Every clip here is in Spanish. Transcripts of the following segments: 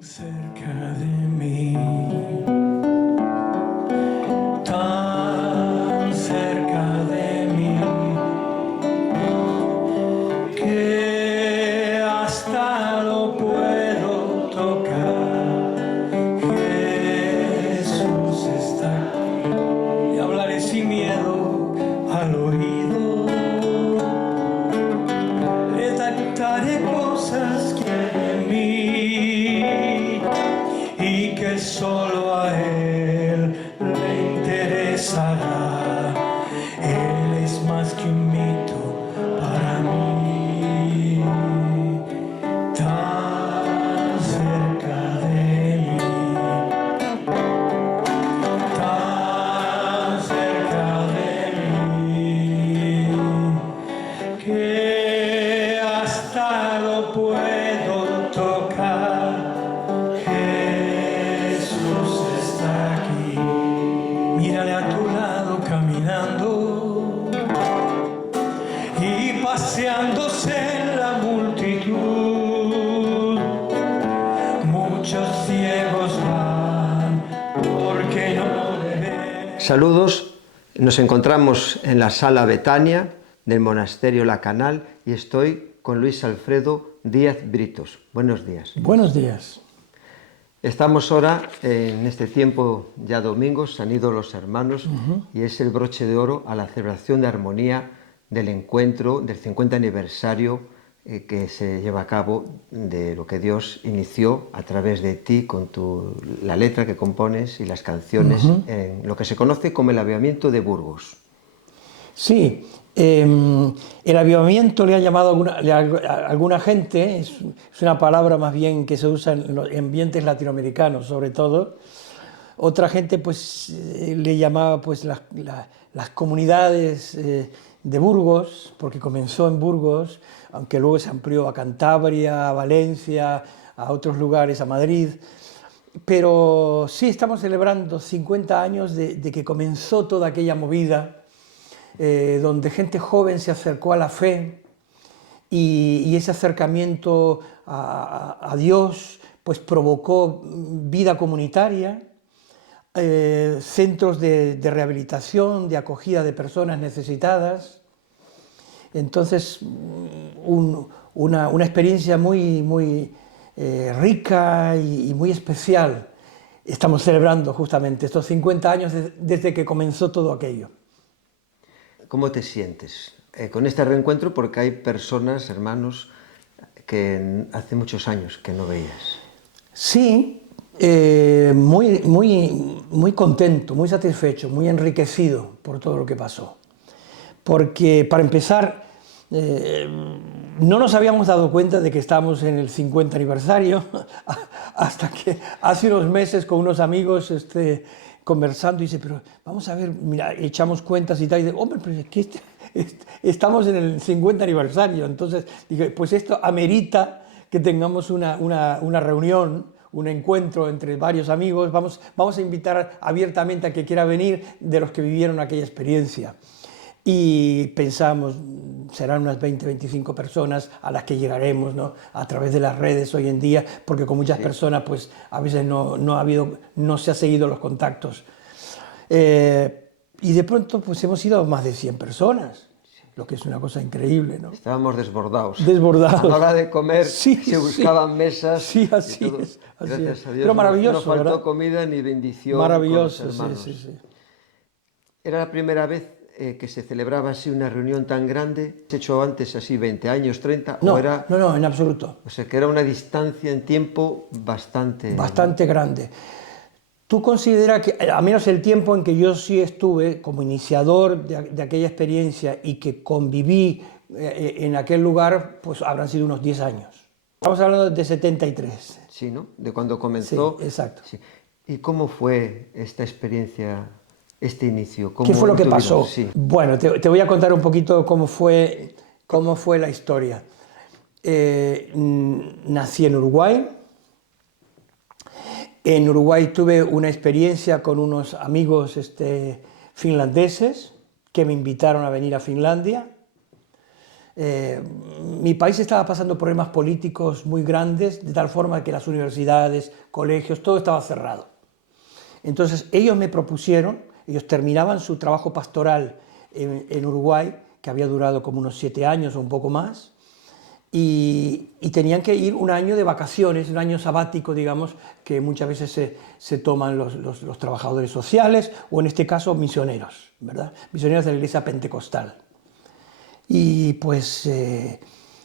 Cerca de mí, tan cerca de mí, que hasta lo puedo tocar. Jesús está y hablaré sin miedo al oído. Le daré cosas que de mí y que solo a Él le interesará. Él es más que un mito para mí, tan cerca de mí, tan cerca de mí, que hasta lo puedo tocar. Jesús está aquí. Mírale a tu lado caminando y paseándose en la multitud. Muchos ciegos van porque no le ven. Saludos, nos encontramos en la Sala Betania del Monasterio La Canal y estoy con Luis Alfredo Díaz Britos. Buenos días. Buenos días. Estamos ahora en este tiempo ya domingos, han ido los hermanos y es el broche de oro a la celebración de armonía del encuentro del 50 aniversario que se lleva a cabo de lo que Dios inició a través de ti con la letra que compones y las canciones en lo que se conoce como el Avivamiento de Burgos. Sí, el avivamiento le ha llamado alguna gente, es una palabra más bien que se usa en los ambientes latinoamericanos sobre todo. Otra gente pues le llamaba pues las comunidades de Burgos, porque comenzó en Burgos, aunque luego se amplió a Cantabria, a Valencia, a otros lugares, a Madrid. Pero sí estamos celebrando 50 años de que comenzó toda aquella movida, donde gente joven se acercó a la fe y ese acercamiento a Dios pues provocó vida comunitaria, centros de rehabilitación, de acogida de personas necesitadas. Entonces, una experiencia muy rica y muy especial. Estamos celebrando justamente estos 50 años desde que comenzó todo aquello. ¿Cómo te sientes con este reencuentro? Porque hay personas, hermanos, que hace muchos años que no veías. Sí, muy contento, muy satisfecho, muy enriquecido por todo lo que pasó. Porque, para empezar, no nos habíamos dado cuenta de que estábamos en el 50 aniversario hasta que hace unos meses con unos amigos conversando y dice, pero vamos a ver, mira, echamos cuentas y tal, y dice, hombre, pero es que estamos en el 50 aniversario, entonces dije, pues esto amerita que tengamos una reunión, un encuentro entre varios amigos, vamos a invitar abiertamente a que quiera venir de los que vivieron aquella experiencia. Y pensamos, serán unas 20-25 personas a las que llegaremos, ¿no?, a través de las redes hoy en día, porque con muchas personas pues a veces no se ha seguido los contactos. Y de pronto pues hemos ido a más de 100 personas, lo que es una cosa increíble, ¿no? Estábamos desbordados. Desbordados. A la hora de comer sí, se buscaban mesas. Sí, así es. Gracias a Dios. Pero maravilloso, no faltó ¿verdad? comida ni bendición. Maravilloso, con los hermanos. sí. Era la primera vez que se celebraba así una reunión tan grande. ¿Se ha hecho antes así 20 años, 30? No, ¿o era... no, en absoluto. O sea, que era una distancia en tiempo bastante... Bastante grande. ¿Tú consideras que, a menos el tiempo en que yo sí estuve como iniciador de aquella experiencia y que conviví en aquel lugar, pues habrán sido unos 10 años? Estamos hablando de 73. Sí, ¿no? De cuando comenzó. Sí, exacto. Sí. ¿Y cómo fue esta experiencia, este inicio? ¿Qué fue lo que pasó? Sí. Bueno, te voy a contar un poquito cómo fue la historia. Nací en Uruguay. En Uruguay tuve una experiencia con unos amigos finlandeses que me invitaron a venir a Finlandia. mi país estaba pasando problemas políticos muy grandes, de tal forma que las universidades, colegios, todo estaba cerrado. Entonces ellos me propusieron, ellos terminaban su trabajo pastoral en Uruguay, que había durado como unos 7 años o un poco más, y tenían que ir un año de vacaciones, un año sabático, digamos, que muchas veces se toman los trabajadores sociales, o en este caso misioneros, ¿verdad? Misioneros de la iglesia pentecostal. Y pues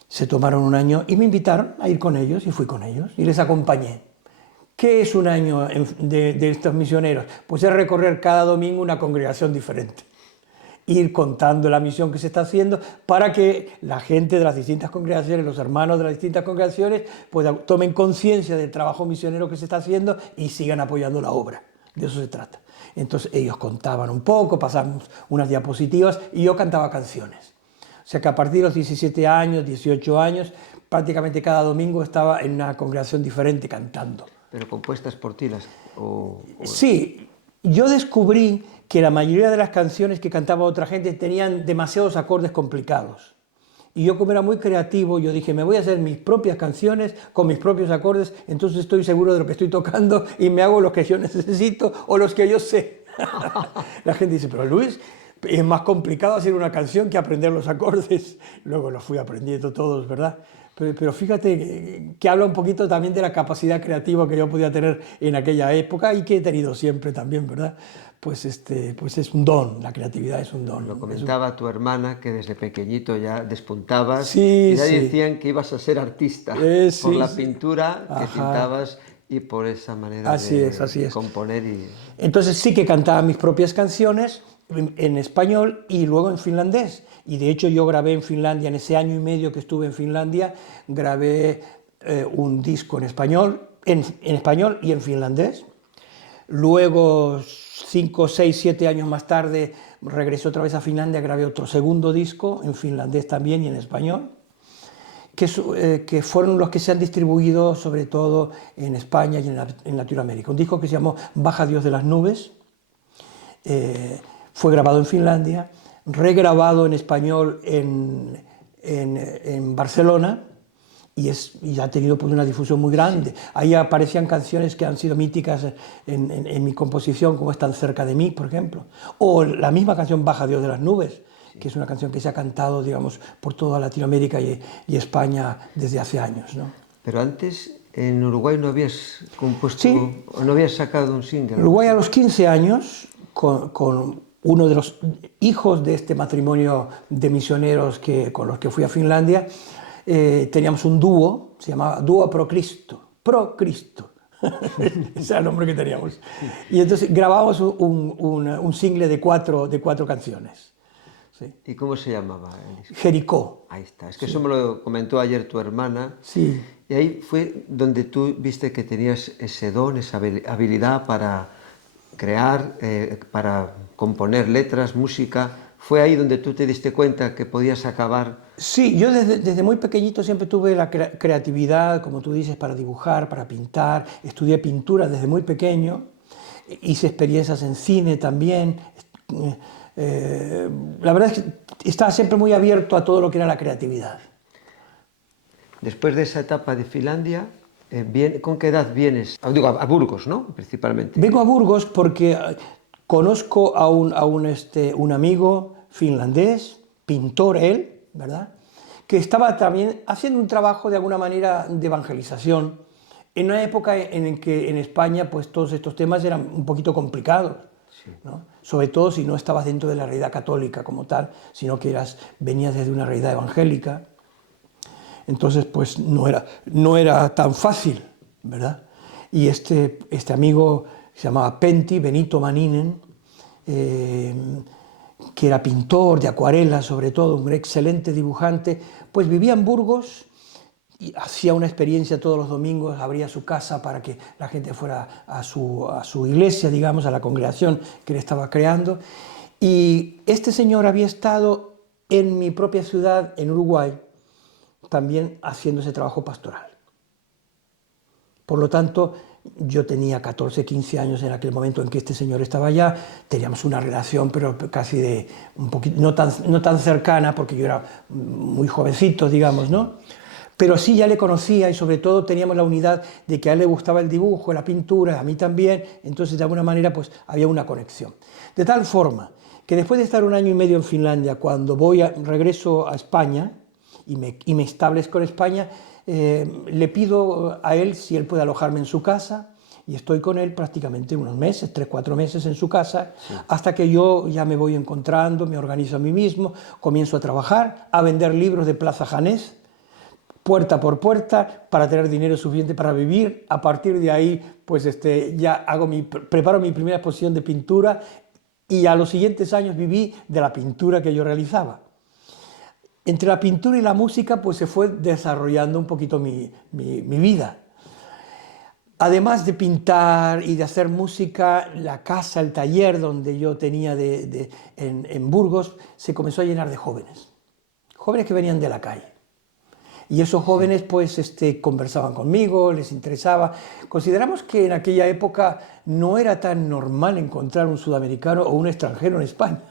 se tomaron un año y me invitaron a ir con ellos, y fui con ellos, y les acompañé. ¿Qué es un año de estos misioneros? Pues es recorrer cada domingo una congregación diferente, ir contando la misión que se está haciendo para que la gente de las distintas congregaciones, los hermanos de las distintas congregaciones, pues tomen conciencia del trabajo misionero que se está haciendo y sigan apoyando la obra. De eso se trata. Entonces ellos contaban un poco, pasamos unas diapositivas y yo cantaba canciones. O sea que a partir de los 17 años, 18 años, prácticamente cada domingo estaba en una congregación diferente cantando. ¿Pero compuestas por ti? Sí, yo descubrí que la mayoría de las canciones que cantaba otra gente tenían demasiados acordes complicados. Y yo, como era muy creativo, yo dije, me voy a hacer mis propias canciones con mis propios acordes, entonces estoy seguro de lo que estoy tocando y me hago los que yo necesito o los que yo sé. La gente dice, pero Luis, es más complicado hacer una canción que aprender los acordes. Luego los fui aprendiendo todos, ¿verdad? Pero fíjate que habla un poquito también de la capacidad creativa que yo podía tener en aquella época y que he tenido siempre también, ¿verdad? Pues es un don, la creatividad es un don. Lo comentaba tu hermana que desde pequeñito ya despuntabas, Sí, y ya sí. decían que ibas a ser artista Sí, por la sí. pintura que Ajá. pintabas y por esa manera Así de es. componer. Entonces sí que cantaba mis propias canciones en español y luego en finlandés. Y de hecho yo grabé en Finlandia, en ese año y medio que estuve en Finlandia, grabé un disco en español y en finlandés. Luego, 5, 6, 7 años más tarde, regresé otra vez a Finlandia, grabé otro segundo disco en finlandés también y en español, que fueron los que se han distribuido sobre todo en España y en Latinoamérica. Un disco que se llamó Baja Dios de las Nubes, fue grabado en Finlandia, regrabado en español en Barcelona, y ha tenido pues, una difusión muy grande. Ahí aparecían canciones que han sido míticas en mi composición, como Están cerca de mí, por ejemplo. O la misma canción Baja Dios de las Nubes, que es una canción que se ha cantado, digamos, por toda Latinoamérica y España desde hace años, ¿no? Pero antes en Uruguay no habías compuesto, Sí. o no habías sacado un single. En Uruguay a los 15 años, con uno de los hijos de este matrimonio de misioneros con los que fui a Finlandia, teníamos un dúo, se llamaba Dúo Pro Cristo. Pro Cristo. Ese era el nombre que teníamos. Y entonces grabamos un single de cuatro canciones. Sí. ¿Y cómo se llamaba el disco? Jericó. Ahí está. Es que eso me lo comentó ayer tu hermana. Sí. Y ahí fue donde tú viste que tenías ese don, esa habilidad para crear, para componer letras, música. ¿Fue ahí donde tú te diste cuenta que podías acabar? Sí, yo desde muy pequeñito siempre tuve la creatividad, como tú dices, para dibujar, para pintar. Estudié pintura desde muy pequeño, hice experiencias en cine también. La verdad es que estaba siempre muy abierto a todo lo que era la creatividad. Después de esa etapa de Finlandia, ¿con qué edad vienes? Digo, a Burgos, ¿no? Principalmente. Vengo a Burgos porque conozco a un amigo finlandés, pintor él, ¿verdad?, que estaba también haciendo un trabajo de alguna manera de evangelización en una época en que en España pues todos estos temas eran un poquito complicados, sí, ¿no? Sobre todo si no estabas dentro de la realidad católica como tal, sino que venías desde una realidad evangélica. Entonces pues no era tan fácil, ¿verdad? Y este amigo se llamaba Benito Maninen, que era pintor de acuarela, sobre todo, un excelente dibujante, pues vivía en Burgos y hacía una experiencia todos los domingos, abría su casa para que la gente fuera a su iglesia, digamos, a la congregación que él estaba creando. Y este señor había estado en mi propia ciudad, en Uruguay, también haciendo ese trabajo pastoral. Por lo tanto, yo tenía 14, 15 años en aquel momento en que este señor estaba allá, teníamos una relación, pero casi de un poquito, no tan cercana, porque yo era muy jovencito, digamos, ¿no? Pero sí ya le conocía y sobre todo teníamos la unidad de que a él le gustaba el dibujo, la pintura, a mí también, entonces de alguna manera pues había una conexión. De tal forma que después de estar 1 año y medio en Finlandia, cuando regreso a España y me establezco en España, le pido a él si él puede alojarme en su casa y estoy con él prácticamente unos meses, 3, 4 meses en su casa, sí, hasta que yo ya me voy encontrando, me organizo a mí mismo, comienzo a trabajar, a vender libros de Plaza Janés, puerta por puerta, para tener dinero suficiente para vivir. A partir de ahí, pues ya preparo mi primera exposición de pintura y a los siguientes años viví de la pintura que yo realizaba. Entre la pintura y la música, pues se fue desarrollando un poquito mi vida. Además de pintar y de hacer música, la casa, el taller donde yo tenía en Burgos, se comenzó a llenar de jóvenes. Jóvenes que venían de la calle. Y esos jóvenes pues conversaban conmigo, les interesaba. Consideramos que en aquella época no era tan normal encontrar un sudamericano o un extranjero en España,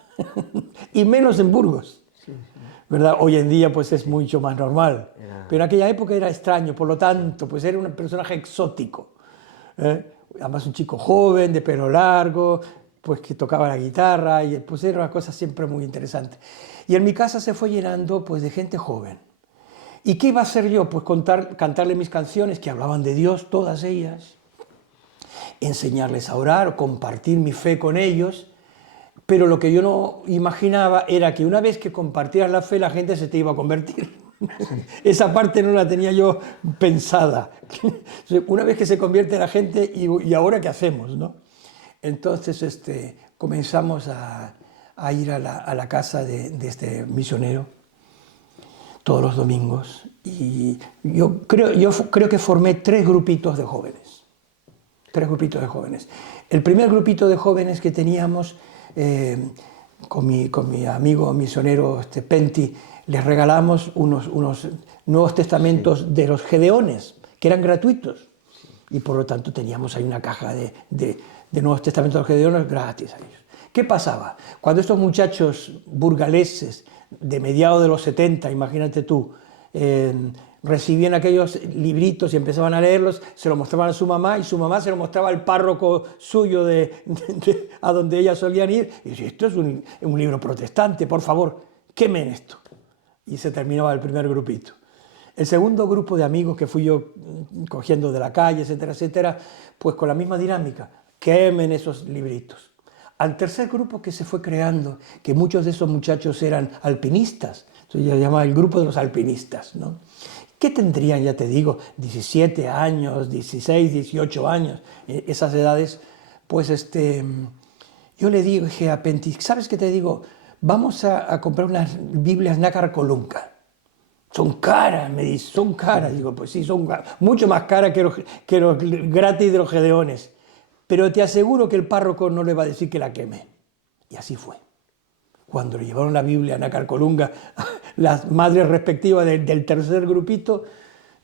y menos en Burgos, ¿verdad? Hoy en día pues es mucho más normal, pero en aquella época era extraño, por lo tanto pues era un personaje exótico, además un chico joven, de pelo largo, pues que tocaba la guitarra, y pues era una cosa siempre muy interesante. Y en mi casa se fue llenando pues de gente joven. ¿Y qué iba a hacer yo? Pues cantarle mis canciones que hablaban de Dios, todas ellas, enseñarles a orar, compartir mi fe con ellos, pero lo que yo no imaginaba era que una vez que compartieras la fe, la gente se te iba a convertir. Esa parte no la tenía yo pensada. Una vez que se convierte la gente, ¿y ahora qué hacemos, no? Entonces comenzamos a ir a la casa de este misionero todos los domingos, y yo creo que formé 3 grupitos de jóvenes. 3 grupitos de jóvenes. El primer grupito de jóvenes que teníamos, con mi amigo misionero Pentti, les regalamos unos Nuevos Testamentos de los Gedeones, que eran gratuitos, y por lo tanto teníamos ahí una caja de Nuevos Testamentos de los Gedeones gratis a ellos. ¿Qué pasaba? Cuando estos muchachos burgaleses de mediados de los 70, imagínate tú, recibían aquellos libritos y empezaban a leerlos, se lo mostraban a su mamá y su mamá se lo mostraba al párroco suyo a donde ellas solían ir, y decía, esto es un libro protestante, por favor, quemen esto. Y se terminaba el primer grupito. El segundo grupo de amigos que fui yo cogiendo de la calle, etcétera, etcétera, pues con la misma dinámica, quemen esos libritos. Al tercer grupo que se fue creando, que muchos de esos muchachos eran alpinistas, entonces yo llamaba el grupo de los alpinistas, ¿no? ¿Qué tendrían, ya te digo, 17 años, 16, 18 años, esas edades? Pues yo le dije a Pentti, ¿sabes qué te digo? Vamos a comprar unas Biblias Nácar Colunca. Son caras, me dice, son caras. Digo, pues sí, son mucho más caras que los gratis de los Gedeones. Pero te aseguro que el párroco no le va a decir que la queme. Y así fue. Cuando le llevaron la Biblia a Nácar Colunga, las madres respectivas del tercer grupito,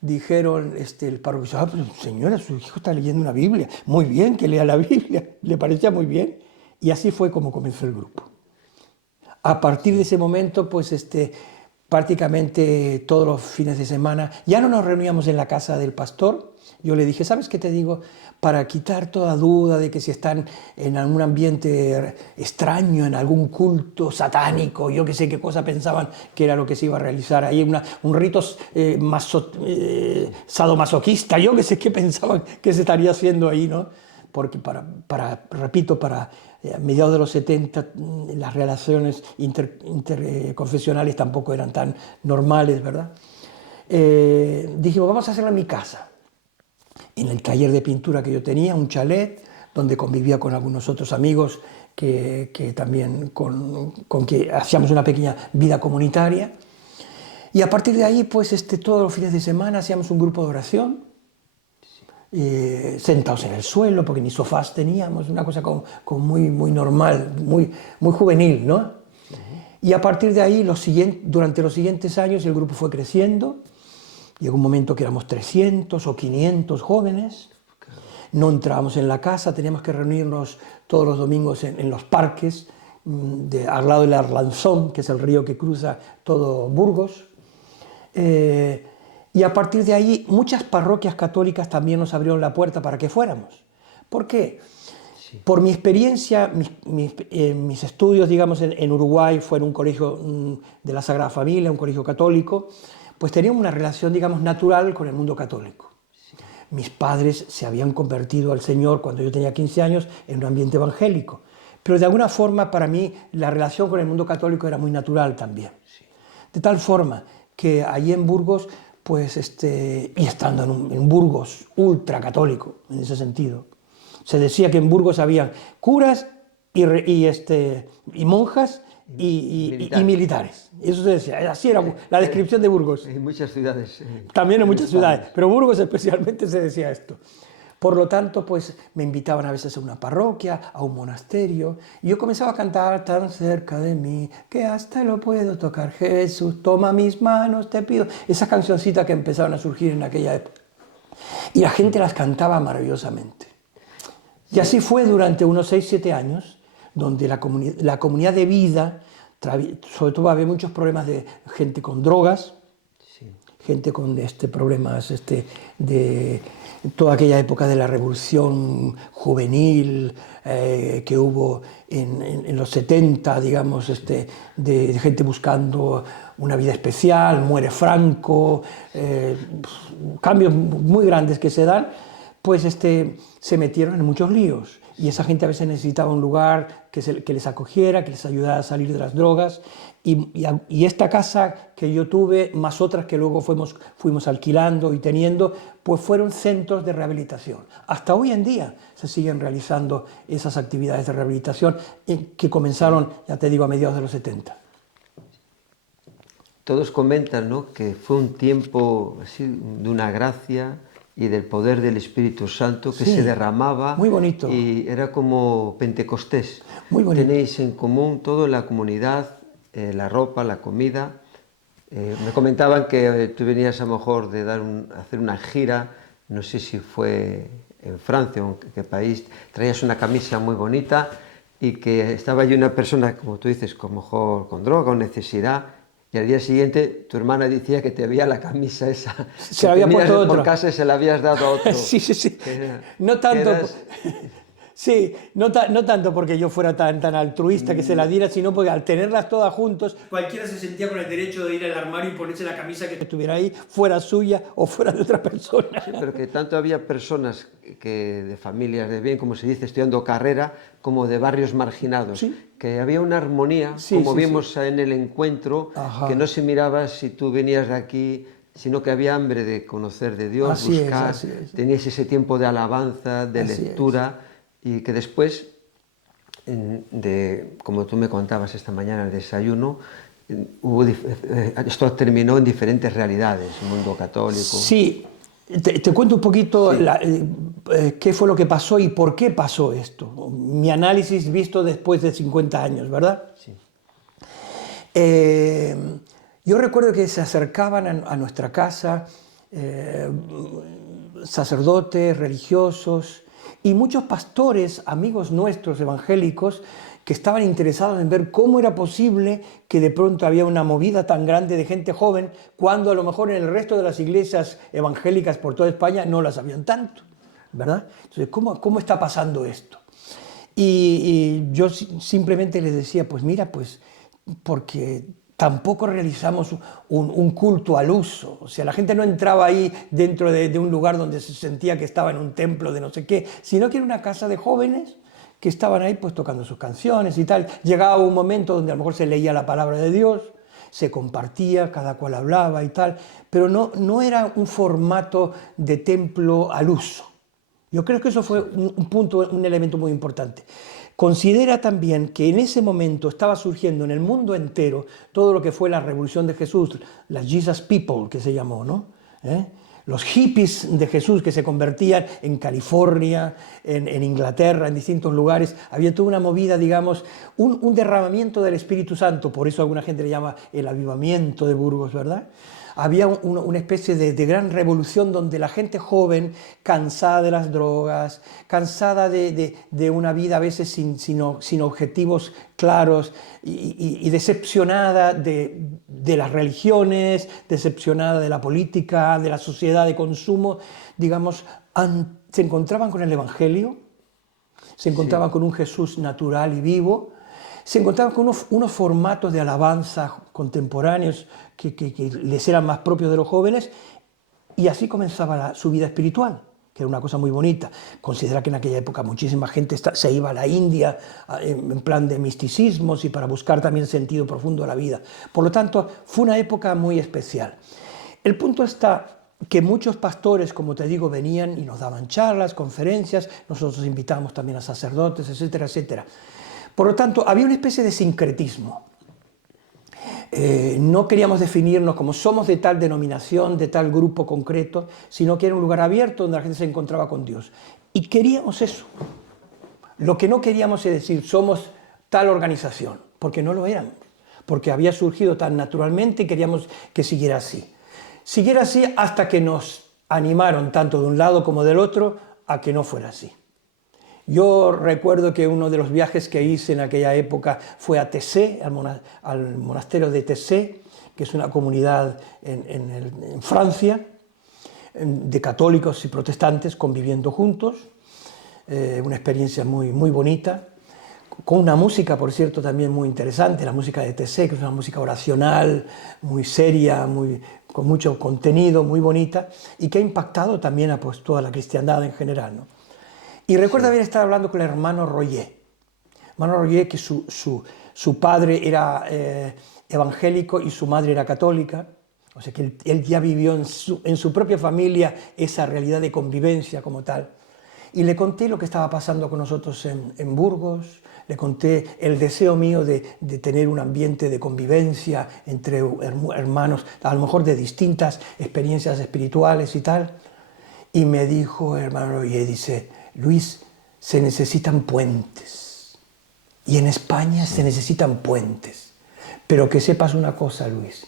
dijeron, el párroco dijo, pues, señora, su hijo está leyendo una Biblia. Muy bien que lea la Biblia, le parecía muy bien. Y así fue como comenzó el grupo. A partir de ese momento, pues prácticamente todos los fines de semana, ya no nos reuníamos en la casa del pastor. Yo le dije, ¿sabes qué te digo? Para quitar toda duda de que si están en algún ambiente extraño, en algún culto satánico, yo qué sé qué cosa pensaban que era lo que se iba a realizar ahí, un rito sadomasoquista, yo qué sé qué pensaban que se estaría haciendo ahí, ¿no? Porque repito, para mediados de los 70 las relaciones interconfesionales tampoco eran tan normales, ¿verdad? Dijimos, vamos a hacerlo en mi casa. En el taller de pintura que yo tenía, un chalet, donde convivía con algunos otros amigos que también con que hacíamos una pequeña vida comunitaria. Y a partir de ahí, pues todos los fines de semana hacíamos un grupo de oración, sentados en el suelo, porque ni sofás teníamos, una cosa como muy normal, muy juvenil, ¿no? Y a partir de ahí, durante los siguientes años, el grupo fue creciendo. Llegó un momento que éramos 300 o 500 jóvenes, no entrábamos en la casa, teníamos que reunirnos todos los domingos en los parques, al lado del Arlanzón, que es el río que cruza todo Burgos. Y a partir de ahí muchas parroquias católicas también nos abrieron la puerta para que fuéramos. ¿Por qué? Sí. Por mi experiencia, mis estudios, digamos, en Uruguay, fue en un colegio de la Sagrada Familia, un colegio católico, pues tenía una relación, digamos, natural con el mundo católico. Sí. Mis padres se habían convertido al Señor cuando yo tenía 15 años en un ambiente evangélico, pero de alguna forma para mí la relación con el mundo católico era muy natural también. Sí. De tal forma que allí en Burgos, pues, y estando en Burgos ultracatólico, en ese sentido, se decía que en Burgos había curas y monjas y militares. Eso se decía, así era la descripción de Burgos. En muchas ciudades. También en muchas ciudades, pero Burgos especialmente se decía esto. Por lo tanto, pues me invitaban a veces a una parroquia, a un monasterio, y yo comenzaba a cantar tan cerca de mí, que hasta lo puedo tocar. Jesús, toma mis manos, te pido. Esas cancioncitas que empezaron a surgir en aquella época. Y la gente las cantaba maravillosamente. Y así fue durante unos 6-7 años, donde la comunidad de vida, sobre todo había muchos problemas de gente con drogas, sí, gente con problemas de toda aquella época de la revolución juvenil que hubo en los 70, digamos, de gente buscando una vida especial, muere Franco, cambios muy grandes que se dan, pues se metieron en muchos líos. Y esa gente a veces necesitaba un lugar que les acogiera, que les ayudara a salir de las drogas. Y esta casa que yo tuve, más otras que luego fuimos alquilando y teniendo, pues fueron centros de rehabilitación. Hasta hoy en día se siguen realizando esas actividades de rehabilitación que comenzaron, ya te digo, a mediados de los 70. Todos comentan, ¿no?, que fue un tiempo así, de una gracia y del poder del Espíritu Santo que se derramaba. Muy bonito. Y era como Pentecostés. Muy bonito. Tenéis en común todo en la comunidad, la ropa, la comida. Me comentaban que tú venías a lo mejor de hacer una gira, no sé si fue en Francia o en qué país, traías una camisa muy bonita y que estaba allí una persona, como tú dices, a lo mejor con droga o necesidad. Y al día siguiente tu hermana decía que te veía la camisa esa. Se la había puesto otro. Por casa y se la habías dado a otro. Sí. No tanto. Sí, no tanto porque yo fuera tan altruista que se la diera, sino porque al tenerlas todas juntos, cualquiera se sentía con el derecho de ir al armario y ponerse la camisa que estuviera ahí, fuera suya o fuera de otra persona. Sí, pero que tanto había personas de familias de bien, como se dice, estudiando carrera, como de barrios marginados. Sí. Que había una armonía, como vimos en el encuentro, que no se miraba si tú venías de aquí, sino que había hambre de conocer de Dios, buscar, tenías ese tiempo de alabanza, de lectura, y que después, como tú me contabas esta mañana en el desayuno, esto terminó en diferentes realidades, el mundo católico. Sí, te cuento un poquito qué fue lo que pasó y por qué pasó esto. Mi análisis visto después de 50 años, ¿verdad? Sí. Yo recuerdo que se acercaban a nuestra casa sacerdotes, religiosos y muchos pastores, amigos nuestros evangélicos, que estaban interesados en ver cómo era posible que de pronto había una movida tan grande de gente joven, cuando a lo mejor en el resto de las iglesias evangélicas por toda España no las habían tanto, ¿verdad? Entonces, ¿cómo está pasando esto? Y yo simplemente les decía, pues mira, pues porque tampoco realizamos un culto al uso. O sea, la gente no entraba ahí dentro de un lugar donde se sentía que estaba en un templo de no sé qué, sino que era una casa de jóvenes que estaban ahí pues tocando sus canciones y tal. Llegaba un momento donde a lo mejor se leía la palabra de Dios, se compartía, cada cual hablaba y tal, pero no era un formato de templo al uso. Yo creo que eso fue un elemento muy importante. Considera también que en ese momento estaba surgiendo en el mundo entero todo lo que fue la revolución de Jesús, la Jesus People que se llamó, ¿no? Los hippies de Jesús que se convertían en California, en Inglaterra, en distintos lugares. Había toda una movida, digamos, un derramamiento del Espíritu Santo, por eso alguna gente le llama el avivamiento de Burgos, ¿verdad? había una especie de gran revolución donde la gente joven, cansada de las drogas, cansada de una vida a veces sin objetivos claros y decepcionada de las religiones, decepcionada de la política, de la sociedad de consumo, digamos, se encontraban con el Evangelio, se encontraban con un Jesús natural y vivo, se encontraban con unos formatos de alabanza contemporáneos que les eran más propios de los jóvenes, y así comenzaba su vida espiritual, que era una cosa muy bonita. Considera que en aquella época muchísima gente se iba a la India en plan de misticismos y para buscar también sentido profundo de la vida. Por lo tanto, fue una época muy especial. El punto está que muchos pastores, como te digo, venían y nos daban charlas, conferencias, nosotros invitamos también a sacerdotes, etcétera, etcétera. Por lo tanto, había una especie de sincretismo. No queríamos definirnos como somos de tal denominación, de tal grupo concreto, sino que era un lugar abierto donde la gente se encontraba con Dios. Y queríamos eso. Lo que no queríamos es decir somos tal organización, porque no lo éramos, porque había surgido tan naturalmente y queríamos que siguiera así. Siguiera así hasta que nos animaron, tanto de un lado como del otro, a que no fuera así. Yo recuerdo que uno de los viajes que hice en aquella época fue a Tessé, al monasterio de Tessé, que es una comunidad en Francia, de católicos y protestantes conviviendo juntos, una experiencia muy, muy bonita, con una música, por cierto, también muy interesante, la música de Tessé, que es una música oracional, muy seria, con mucho contenido, muy bonita, y que ha impactado también a pues, toda la cristiandad en general, ¿no? Y recuerdo haber estado hablando con el hermano Royer. Hermano Royer, que su padre era evangélico y su madre era católica, o sea que él ya vivió en su propia familia esa realidad de convivencia como tal. Y le conté lo que estaba pasando con nosotros en Burgos, le conté el deseo mío de tener un ambiente de convivencia entre hermanos, a lo mejor de distintas experiencias espirituales y tal. Y me dijo el hermano Royer, dice, Luis, se necesitan puentes. Y en España se necesitan puentes. Pero que sepas una cosa, Luis,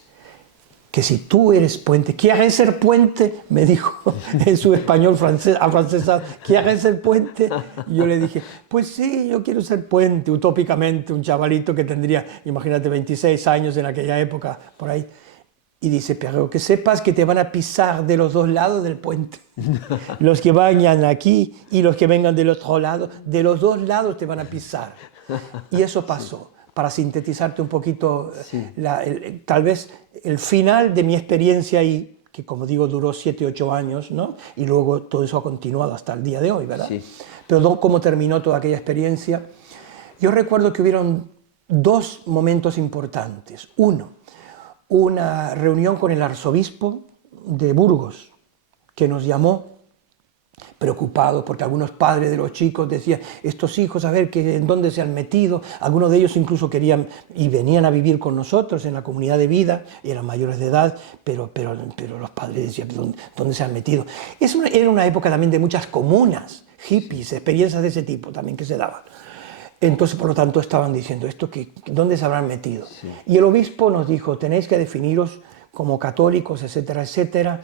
que si tú eres puente, ¿quieres ser puente? Me dijo en su español afrancesado, ¿quieres ser puente? Y yo le dije, pues sí, yo quiero ser puente, utópicamente, un chavalito que tendría, imagínate, 26 años en aquella época, por ahí. Y dice, pero que sepas que te van a pisar de los dos lados del puente. Los que vayan aquí y los que vengan del otro lado, de los dos lados te van a pisar. Y eso pasó. Para sintetizarte un poquito, tal vez el final de mi experiencia ahí, que como digo duró 7, 8 años, ¿no? Y luego todo eso ha continuado hasta el día de hoy, ¿verdad? Sí. Pero ¿cómo terminó toda aquella experiencia? Yo recuerdo que hubieron 2 momentos importantes. Uno, una reunión con el arzobispo de Burgos, que nos llamó preocupados porque algunos padres de los chicos decían, estos hijos, a ver en dónde se han metido. Algunos de ellos incluso querían y venían a vivir con nosotros en la comunidad de vida, eran mayores de edad, pero los padres decían, ¿dónde se han metido? Era una época también de muchas comunas, hippies, experiencias de ese tipo también que se daban. Entonces, por lo tanto, estaban diciendo, ¿dónde se habrán metido? Sí. Y el obispo nos dijo, tenéis que definiros como católicos, etcétera, etcétera,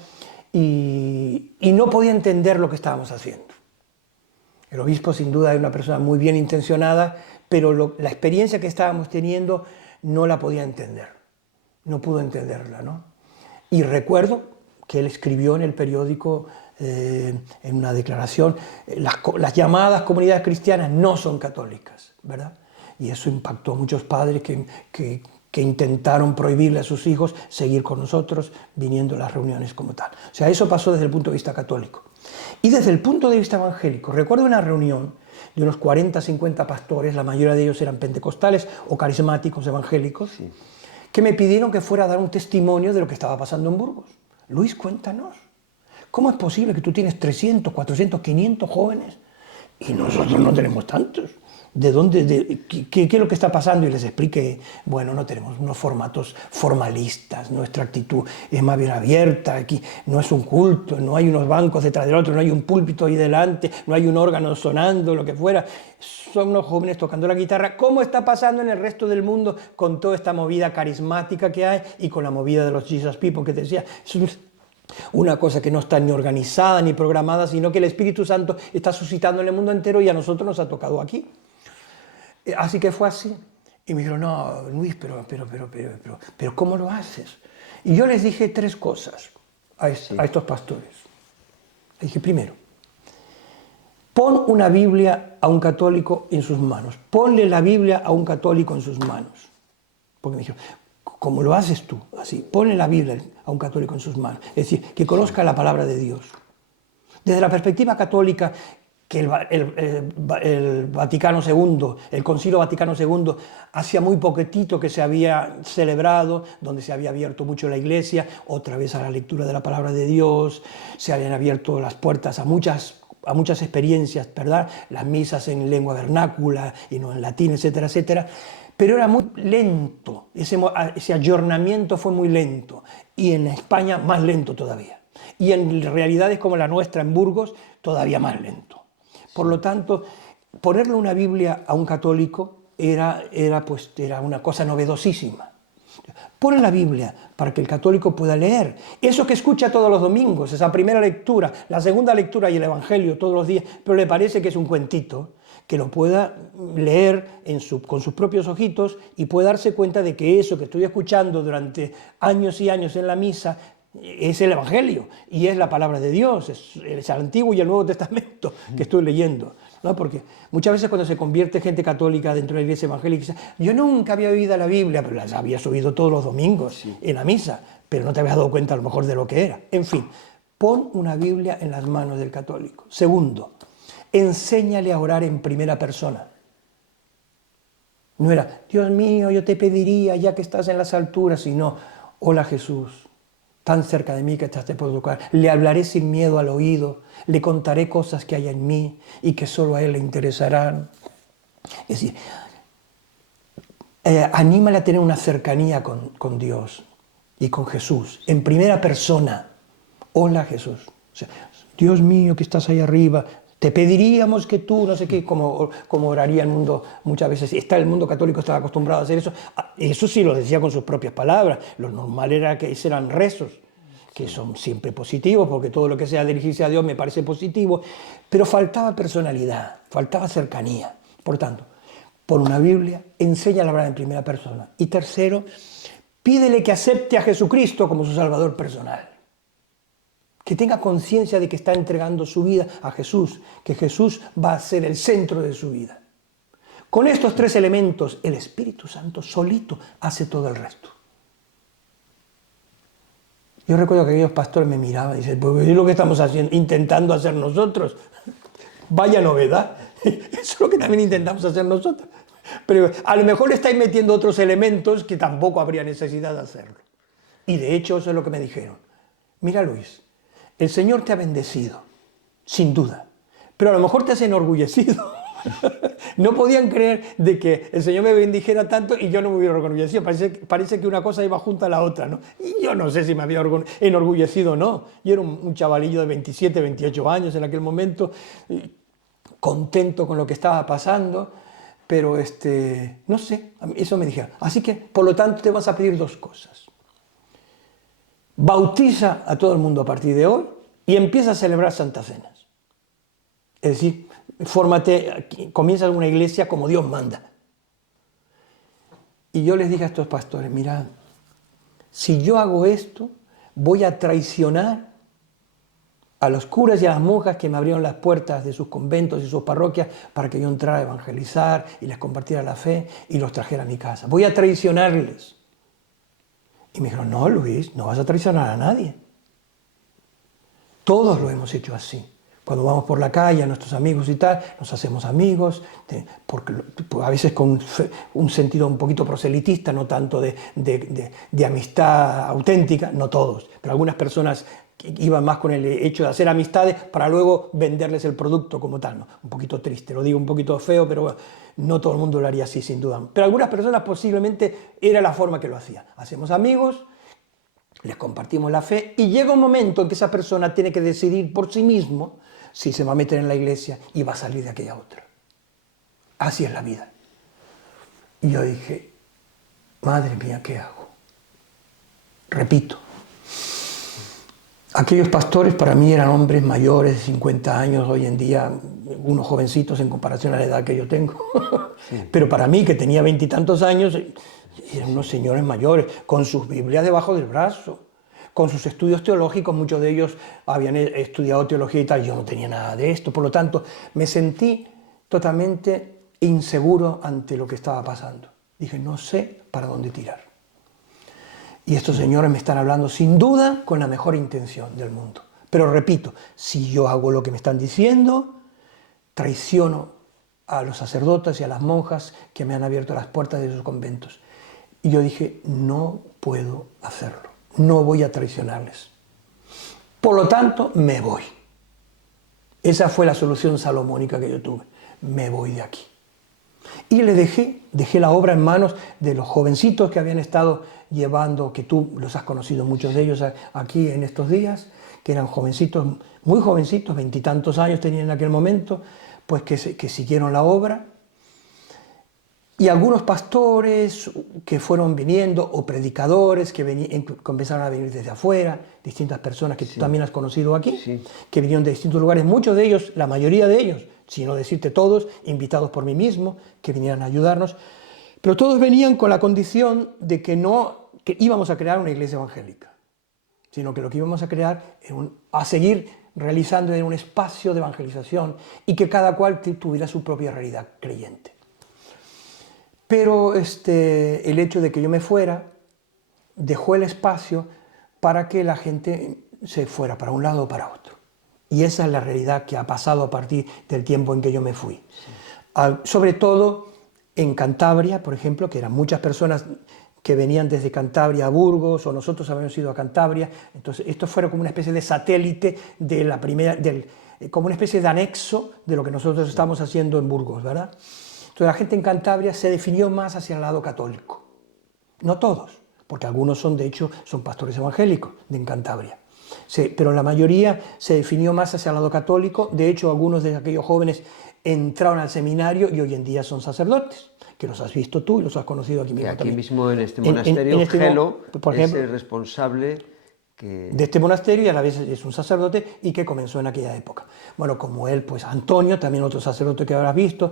y no podía entender lo que estábamos haciendo. El obispo, sin duda, es una persona muy bien intencionada, pero la experiencia que estábamos teniendo no la podía entender, no pudo entenderla, ¿no? Y recuerdo que él escribió en el periódico, en una declaración, las llamadas comunidades cristianas no son católicas, ¿verdad? Y eso impactó a muchos padres que intentaron prohibirle a sus hijos seguir con nosotros, viniendo a las reuniones como tal. O sea, eso pasó desde el punto de vista católico. Y desde el punto de vista evangélico, recuerdo una reunión de unos 40, 50 pastores, la mayoría de ellos eran pentecostales o carismáticos evangélicos, sí, que me pidieron que fuera a dar un testimonio de lo que estaba pasando en Burgos. Luis, cuéntanos. ¿Cómo es posible que tú tienes 300, 400, 500 jóvenes y nosotros no tenemos tantos? ¿De dónde? ¿Qué es lo que está pasando? Y les expliqué, bueno, no tenemos unos formatos formalistas, nuestra actitud es más bien abierta, aquí no es un culto, no hay unos bancos detrás del otro, no hay un púlpito ahí delante, no hay un órgano sonando, lo que fuera. Son unos jóvenes tocando la guitarra, como está pasando en el resto del mundo con toda esta movida carismática que hay y con la movida de los Jesus People que te decía. Es una cosa que no está ni organizada ni programada, sino que el Espíritu Santo está suscitando en el mundo entero y a nosotros nos ha tocado aquí. Así que fue así. Y me dijeron, no, Luis, pero ¿cómo lo haces? Y yo les dije tres cosas a estos pastores. Les dije, primero, pon una Biblia a un católico en sus manos. Ponle la Biblia a un católico en sus manos. Porque me dijeron, ¿cómo lo haces tú? Así, ponle la Biblia a un católico en sus manos. Es decir, que conozca la palabra de Dios. Desde la perspectiva católica, que el Vaticano II, el Concilio Vaticano II, hacía muy poquitito que se había celebrado, donde se había abierto mucho la Iglesia, otra vez a la lectura de la palabra de Dios, se habían abierto las puertas a muchas experiencias, ¿verdad? Las misas en lengua vernácula y no en latín, etcétera, etcétera. Pero era muy lento, ese ayornamiento fue muy lento, y en España más lento todavía. Y en realidades como la nuestra en Burgos, todavía más lento. Por lo tanto, ponerle una Biblia a un católico era una cosa novedosísima. Pon la Biblia para que el católico pueda leer. Eso que escucha todos los domingos, esa primera lectura, la segunda lectura y el Evangelio todos los días, pero le parece que es un cuentito, que lo pueda leer con sus propios ojitos y pueda darse cuenta de que eso que estoy escuchando durante años y años en la misa es el Evangelio y es la palabra de Dios, es el Antiguo y el Nuevo Testamento que estoy leyendo, ¿no? Porque muchas veces cuando se convierte gente católica dentro de la iglesia evangélica, yo nunca había oído la Biblia, pero la habías oído todos los domingos en la misa, pero no te habías dado cuenta a lo mejor de lo que era. En fin, pon una Biblia en las manos del católico. Segundo, enséñale a orar en primera persona. No era, Dios mío, yo te pediría ya que estás en las alturas, sino, hola Jesús, tan cerca de mí que estás te puedo tocar. Le hablaré sin miedo al oído, le contaré cosas que hay en mí y que solo a él le interesarán. Es decir, anímale a tener una cercanía con Dios y con Jesús, en primera persona. Hola Jesús, o sea, Dios mío que estás ahí arriba, te pediríamos que tú, no sé qué, como oraría el mundo muchas veces. El mundo católico estaba acostumbrado a hacer eso. Eso sí lo decía con sus propias palabras. Lo normal era que eran rezos, que son siempre positivos, porque todo lo que sea dirigirse a Dios me parece positivo. Pero faltaba personalidad, faltaba cercanía. Por tanto, pon una Biblia, enséñale a hablar en primera persona. Y tercero, pídele que acepte a Jesucristo como su Salvador personal. Que tenga conciencia de que está entregando su vida a Jesús, que Jesús va a ser el centro de su vida. Con estos tres elementos, el Espíritu Santo solito hace todo el resto. Yo recuerdo que aquellos pastores me miraban y decían, pues es lo que estamos intentando hacer nosotros. Vaya novedad. Eso es lo que también intentamos hacer nosotros. Pero a lo mejor le estáis metiendo otros elementos que tampoco habría necesidad de hacerlo. Y de hecho eso es lo que me dijeron. Mira Luis, el Señor te ha bendecido, sin duda, pero a lo mejor te has enorgullecido. No podían creer de que el Señor me bendijera tanto y yo no me hubiera enorgullecido. Parece que una cosa iba junto a la otra, ¿no? Y yo no sé si me había enorgullecido o no. Yo era un chavalillo de 27, 28 años en aquel momento, contento con lo que estaba pasando, pero no sé, eso me dijeron. Así que, por lo tanto, te vas a pedir dos cosas. Bautiza a todo el mundo a partir de hoy y empieza a celebrar Santas Cenas. Es decir, comienza una iglesia como Dios manda. Y yo les dije a estos pastores, mirad, si yo hago esto, voy a traicionar a los curas y a las monjas que me abrieron las puertas de sus conventos y sus parroquias para que yo entrara a evangelizar y les compartiera la fe y los trajera a mi casa. Voy a traicionarles. Y me dijeron, no, Luis, no vas a traicionar a nadie. Todos lo hemos hecho así. Cuando vamos por la calle a nuestros amigos y tal, nos hacemos amigos, porque a veces con un sentido un poquito proselitista, no tanto de amistad auténtica, no todos, pero algunas personas que iban más con el hecho de hacer amistades para luego venderles el producto como tal, ¿no? Un poquito triste, lo digo un poquito feo, pero bueno, no todo el mundo lo haría así, sin duda. Pero algunas personas posiblemente era la forma que lo hacían. Hacemos amigos, les compartimos la fe y llega un momento en que esa persona tiene que decidir por sí mismo si se va a meter en la iglesia y va a salir de aquella otra. Así es la vida. Y yo dije, madre mía, ¿qué hago? Repito, aquellos pastores para mí eran hombres mayores de 50 años, hoy en día unos jovencitos en comparación a la edad que yo tengo. Sí. Pero para mí, que tenía 20 y tantos años, eran unos señores mayores, con sus Biblias debajo del brazo, con sus estudios teológicos, muchos de ellos habían estudiado teología y tal, yo no tenía nada de esto, por lo tanto me sentí totalmente inseguro ante lo que estaba pasando. Dije, no sé para dónde tirar. Y estos señores me están hablando sin duda con la mejor intención del mundo. Pero repito, si yo hago lo que me están diciendo, traiciono a los sacerdotes y a las monjas que me han abierto las puertas de sus conventos. Y yo dije, no puedo hacerlo, no voy a traicionarles. Por lo tanto, me voy. Esa fue la solución salomónica que yo tuve. Me voy de aquí. Y le dejé la obra en manos de los jovencitos que habían estado llevando, que tú los has conocido muchos de ellos aquí en estos días, que eran jovencitos, muy jovencitos, 20 y tantos años tenían en aquel momento, pues que siguieron la obra. Y algunos pastores que fueron viniendo, o predicadores que empezaron a venir desde afuera, distintas personas que tú también has conocido aquí, que vinieron de distintos lugares, muchos de ellos, la mayoría de ellos, si no decirte todos, invitados por mí mismo, que vinieran a ayudarnos, pero todos venían con la condición de que no que íbamos a crear una iglesia evangélica, sino que lo que íbamos a crear era a seguir realizando en un espacio de evangelización y que cada cual tuviera su propia realidad creyente. Pero el hecho de que yo me fuera dejó el espacio para que la gente se fuera para un lado o para otro. Y esa es la realidad que ha pasado a partir del tiempo en que yo me fui. Sí. Sobre todo en Cantabria, por ejemplo, que eran muchas personas que venían desde Cantabria a Burgos, o nosotros habíamos ido a Cantabria. Entonces, esto fue como una especie de satélite de la primera, como una especie de anexo de lo que nosotros estamos haciendo en Burgos, ¿verdad? Entonces, la gente en Cantabria se definió más hacia el lado católico. No todos, porque algunos de hecho, son pastores evangélicos en Cantabria. Sí, pero la mayoría se definió más hacia el lado católico. De hecho, algunos de aquellos jóvenes entraron al seminario y hoy en día son sacerdotes, que los has visto tú y los has conocido aquí mismo. Aquí mismo en este monasterio, Gelo, por ejemplo, es el responsable de este monasterio, y a la vez es un sacerdote y que comenzó en aquella época. Bueno, como él, pues Antonio, también otro sacerdote que habrás visto,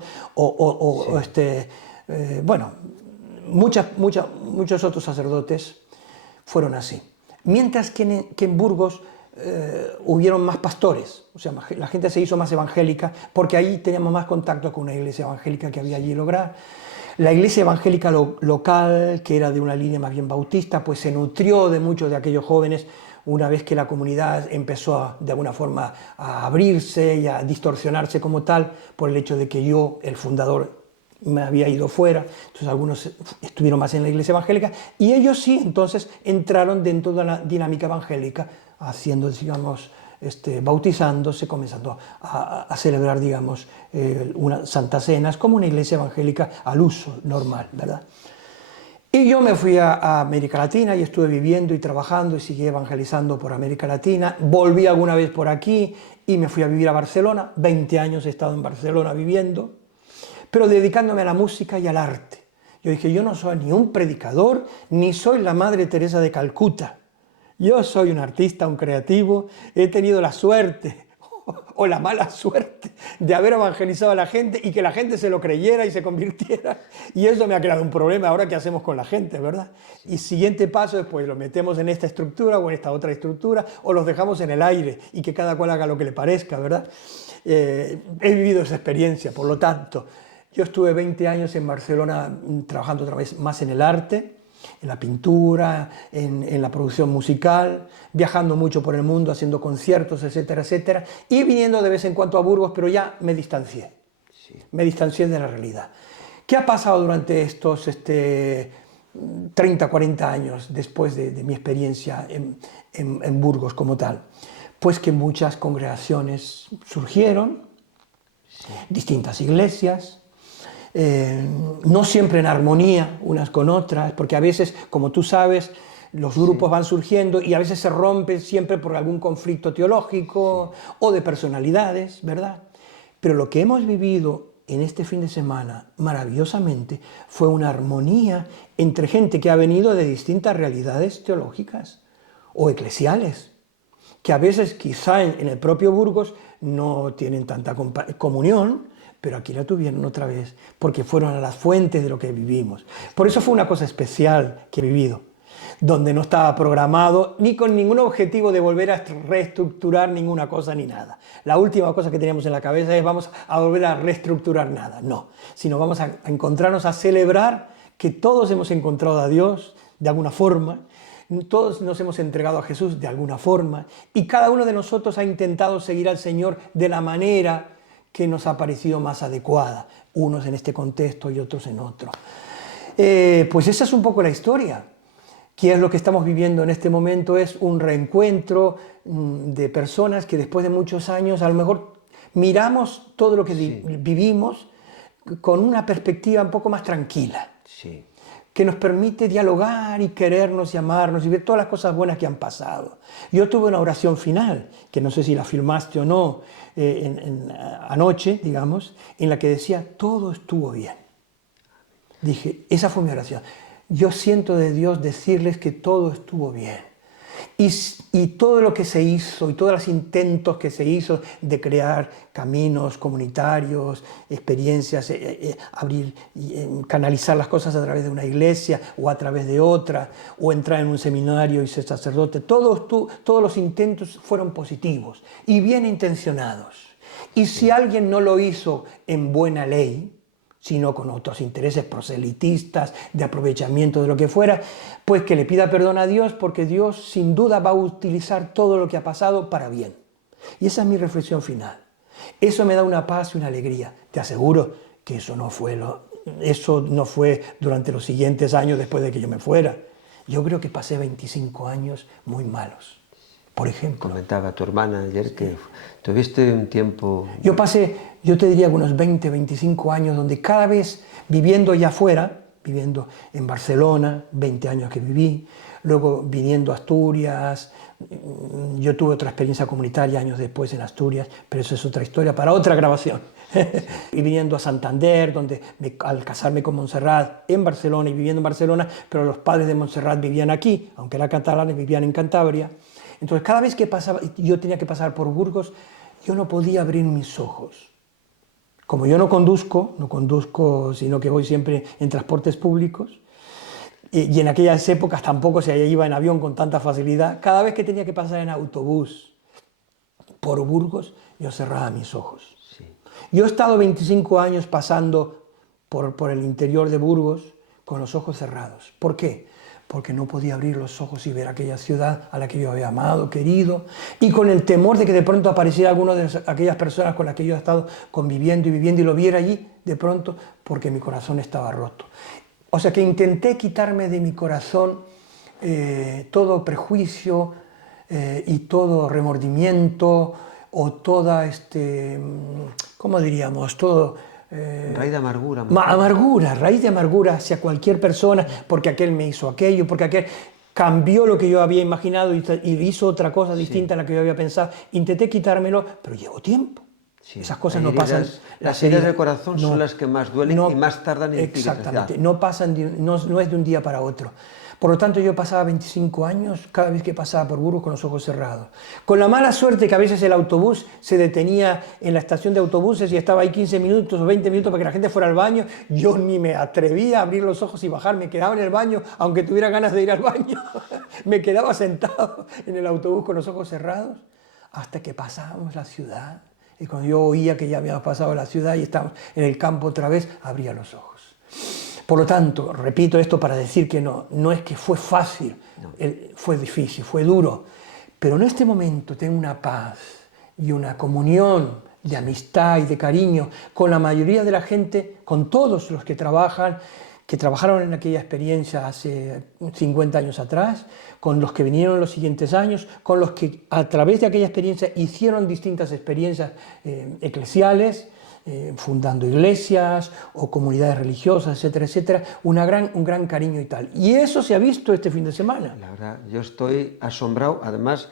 bueno, muchos otros sacerdotes fueron así. Mientras que en Burgos hubieron más pastores, o sea, la gente se hizo más evangélica, porque ahí teníamos más contacto con una iglesia evangélica que había allí lograr. La iglesia evangélica local, que era de una línea más bien bautista, pues se nutrió de muchos de aquellos jóvenes una vez que la comunidad empezó de alguna forma a abrirse y a distorsionarse como tal, por el hecho de que yo, el fundador, me había ido fuera. Entonces algunos estuvieron más en la iglesia evangélica y ellos sí, entonces entraron dentro de la dinámica evangélica, haciendo, digamos, bautizándose, comenzando a celebrar, digamos, unas santas cenas como una iglesia evangélica al uso normal, ¿verdad? Y yo me fui a América Latina y estuve viviendo y trabajando y seguí evangelizando por América Latina. Volví alguna vez por aquí y me fui a vivir a Barcelona. 20 años he estado en Barcelona viviendo, pero dedicándome a la música y al arte. Yo dije, yo no soy ni un predicador, ni soy la Madre Teresa de Calcuta. Yo soy un artista, un creativo, he tenido la suerte o la mala suerte de haber evangelizado a la gente y que la gente se lo creyera y se convirtiera, y eso me ha creado un problema. Ahora, ¿qué hacemos con la gente, verdad? Y siguiente paso es, pues, los metemos en esta estructura o en esta otra estructura, o los dejamos en el aire y que cada cual haga lo que le parezca, ¿verdad? He vivido esa experiencia, por lo tanto, yo estuve 20 años en Barcelona trabajando otra vez más en el arte, en la pintura, en la producción musical, viajando mucho por el mundo, haciendo conciertos, etcétera, etcétera, y viniendo de vez en cuando a Burgos, pero ya me distancié. Sí. Me distancié de la realidad. ¿Qué ha pasado durante estos 30, 40 años después de mi experiencia en Burgos como tal, pues que muchas congregaciones surgieron, distintas iglesias, no siempre en armonía unas con otras, porque a veces, como tú sabes, los grupos van surgiendo y a veces se rompen siempre por algún conflicto teológico o de personalidades, ¿verdad? Pero lo que hemos vivido en este fin de semana, maravillosamente, fue una armonía entre gente que ha venido de distintas realidades teológicas o eclesiales, que a veces quizá en el propio Burgos no tienen tanta comunión, pero aquí la tuvieron otra vez, porque fueron a las fuentes de lo que vivimos. Por eso fue una cosa especial que he vivido, donde no estaba programado ni con ningún objetivo de volver a reestructurar ninguna cosa ni nada. La última cosa que teníamos en la cabeza es vamos a volver a reestructurar nada, no, sino vamos a encontrarnos a celebrar que todos hemos encontrado a Dios de alguna forma, todos nos hemos entregado a Jesús de alguna forma y cada uno de nosotros ha intentado seguir al Señor de la manera que nos ha parecido más adecuada, unos en este contexto y otros en otro. Pues esa es un poco la historia. ¿Qué es lo que estamos viviendo en este momento? Es un reencuentro de personas que después de muchos años a lo mejor miramos todo lo que vivimos con una perspectiva un poco más tranquila. Sí. Que nos permite dialogar y querernos y amarnos y ver todas las cosas buenas que han pasado. Yo tuve una oración final, que no sé si la filmaste o no, anoche, digamos, en la que decía, todo estuvo bien. Dije, esa fue mi oración. Yo siento de Dios decirles que todo estuvo bien. Y todo lo que se hizo y todos los intentos que se hizo de crear caminos comunitarios, experiencias, abrir, canalizar las cosas a través de una iglesia o a través de otra, o entrar en un seminario y ser sacerdote, todos los intentos fueron positivos y bien intencionados. Y si alguien no lo hizo en buena ley, sino con otros intereses proselitistas, de aprovechamiento de lo que fuera, pues que le pida perdón a Dios, porque Dios sin duda va a utilizar todo lo que ha pasado para bien. Y esa es mi reflexión final. Eso me da una paz y una alegría. Te aseguro que eso no fue durante los siguientes años después de que yo me fuera. Yo creo que pasé 25 años muy malos. Por ejemplo. Comentaba tu hermana ayer que tuviste un tiempo... Yo te diría unos 20, 25 años donde cada vez viviendo allá afuera, viviendo en Barcelona, 20 años que viví, luego viniendo a Asturias, yo tuve otra experiencia comunitaria años después en Asturias, pero eso es otra historia para otra grabación. Y viniendo a Santander, donde al casarme con Montserrat en Barcelona y viviendo en Barcelona, pero los padres de Montserrat vivían aquí, aunque eran catalanes, vivían en Cantabria. Entonces, cada vez que yo tenía que pasar por Burgos, yo no podía abrir mis ojos. Como yo no conduzco, sino que voy siempre en transportes públicos, y en aquellas épocas tampoco se iba en avión con tanta facilidad, cada vez que tenía que pasar en autobús por Burgos, yo cerraba mis ojos. Sí. Yo he estado 25 años pasando por el interior de Burgos con los ojos cerrados. ¿Por qué? Porque no podía abrir los ojos y ver aquella ciudad a la que yo había amado, querido, y con el temor de que de pronto apareciera alguna de aquellas personas con las que yo he estado conviviendo y viviendo y lo viera allí de pronto, porque mi corazón estaba roto. O sea que intenté quitarme de mi corazón todo prejuicio y todo remordimiento o toda, ¿cómo diríamos? Todo... raíz de amargura. Raíz de amargura hacia cualquier persona, porque aquel me hizo aquello, porque aquel cambió lo que yo había imaginado y hizo otra cosa distinta a la que yo había pensado. Intenté quitármelo, pero llevó tiempo. Sí. Esas cosas no pasan. Las heridas del corazón son las que más duelen y más tardan en cicatrizar. Exactamente, no es de un día para otro. Por lo tanto, yo pasaba 25 años cada vez que pasaba por Burgos con los ojos cerrados. Con la mala suerte que a veces el autobús se detenía en la estación de autobuses y estaba ahí 15 minutos o 20 minutos para que la gente fuera al baño. Yo ni me atrevía a abrir los ojos y bajar, me quedaba en el baño, aunque tuviera ganas de ir al baño. Me quedaba sentado en el autobús con los ojos cerrados hasta que pasábamos la ciudad. Y cuando yo oía que ya habíamos pasado la ciudad y estábamos en el campo otra vez, abría los ojos. Por lo tanto, repito esto para decir que no es que fue fácil, fue difícil, fue duro, pero en este momento tengo una paz y una comunión de amistad y de cariño con la mayoría de la gente, con todos los que trabajan, que trabajaron en aquella experiencia hace 50 años atrás, con los que vinieron los siguientes años, con los que a través de aquella experiencia hicieron distintas experiencias eclesiales, fundando iglesias o comunidades religiosas, etcétera, etcétera, un gran cariño y tal. Y eso se ha visto este fin de semana. La verdad, yo estoy asombrado, además,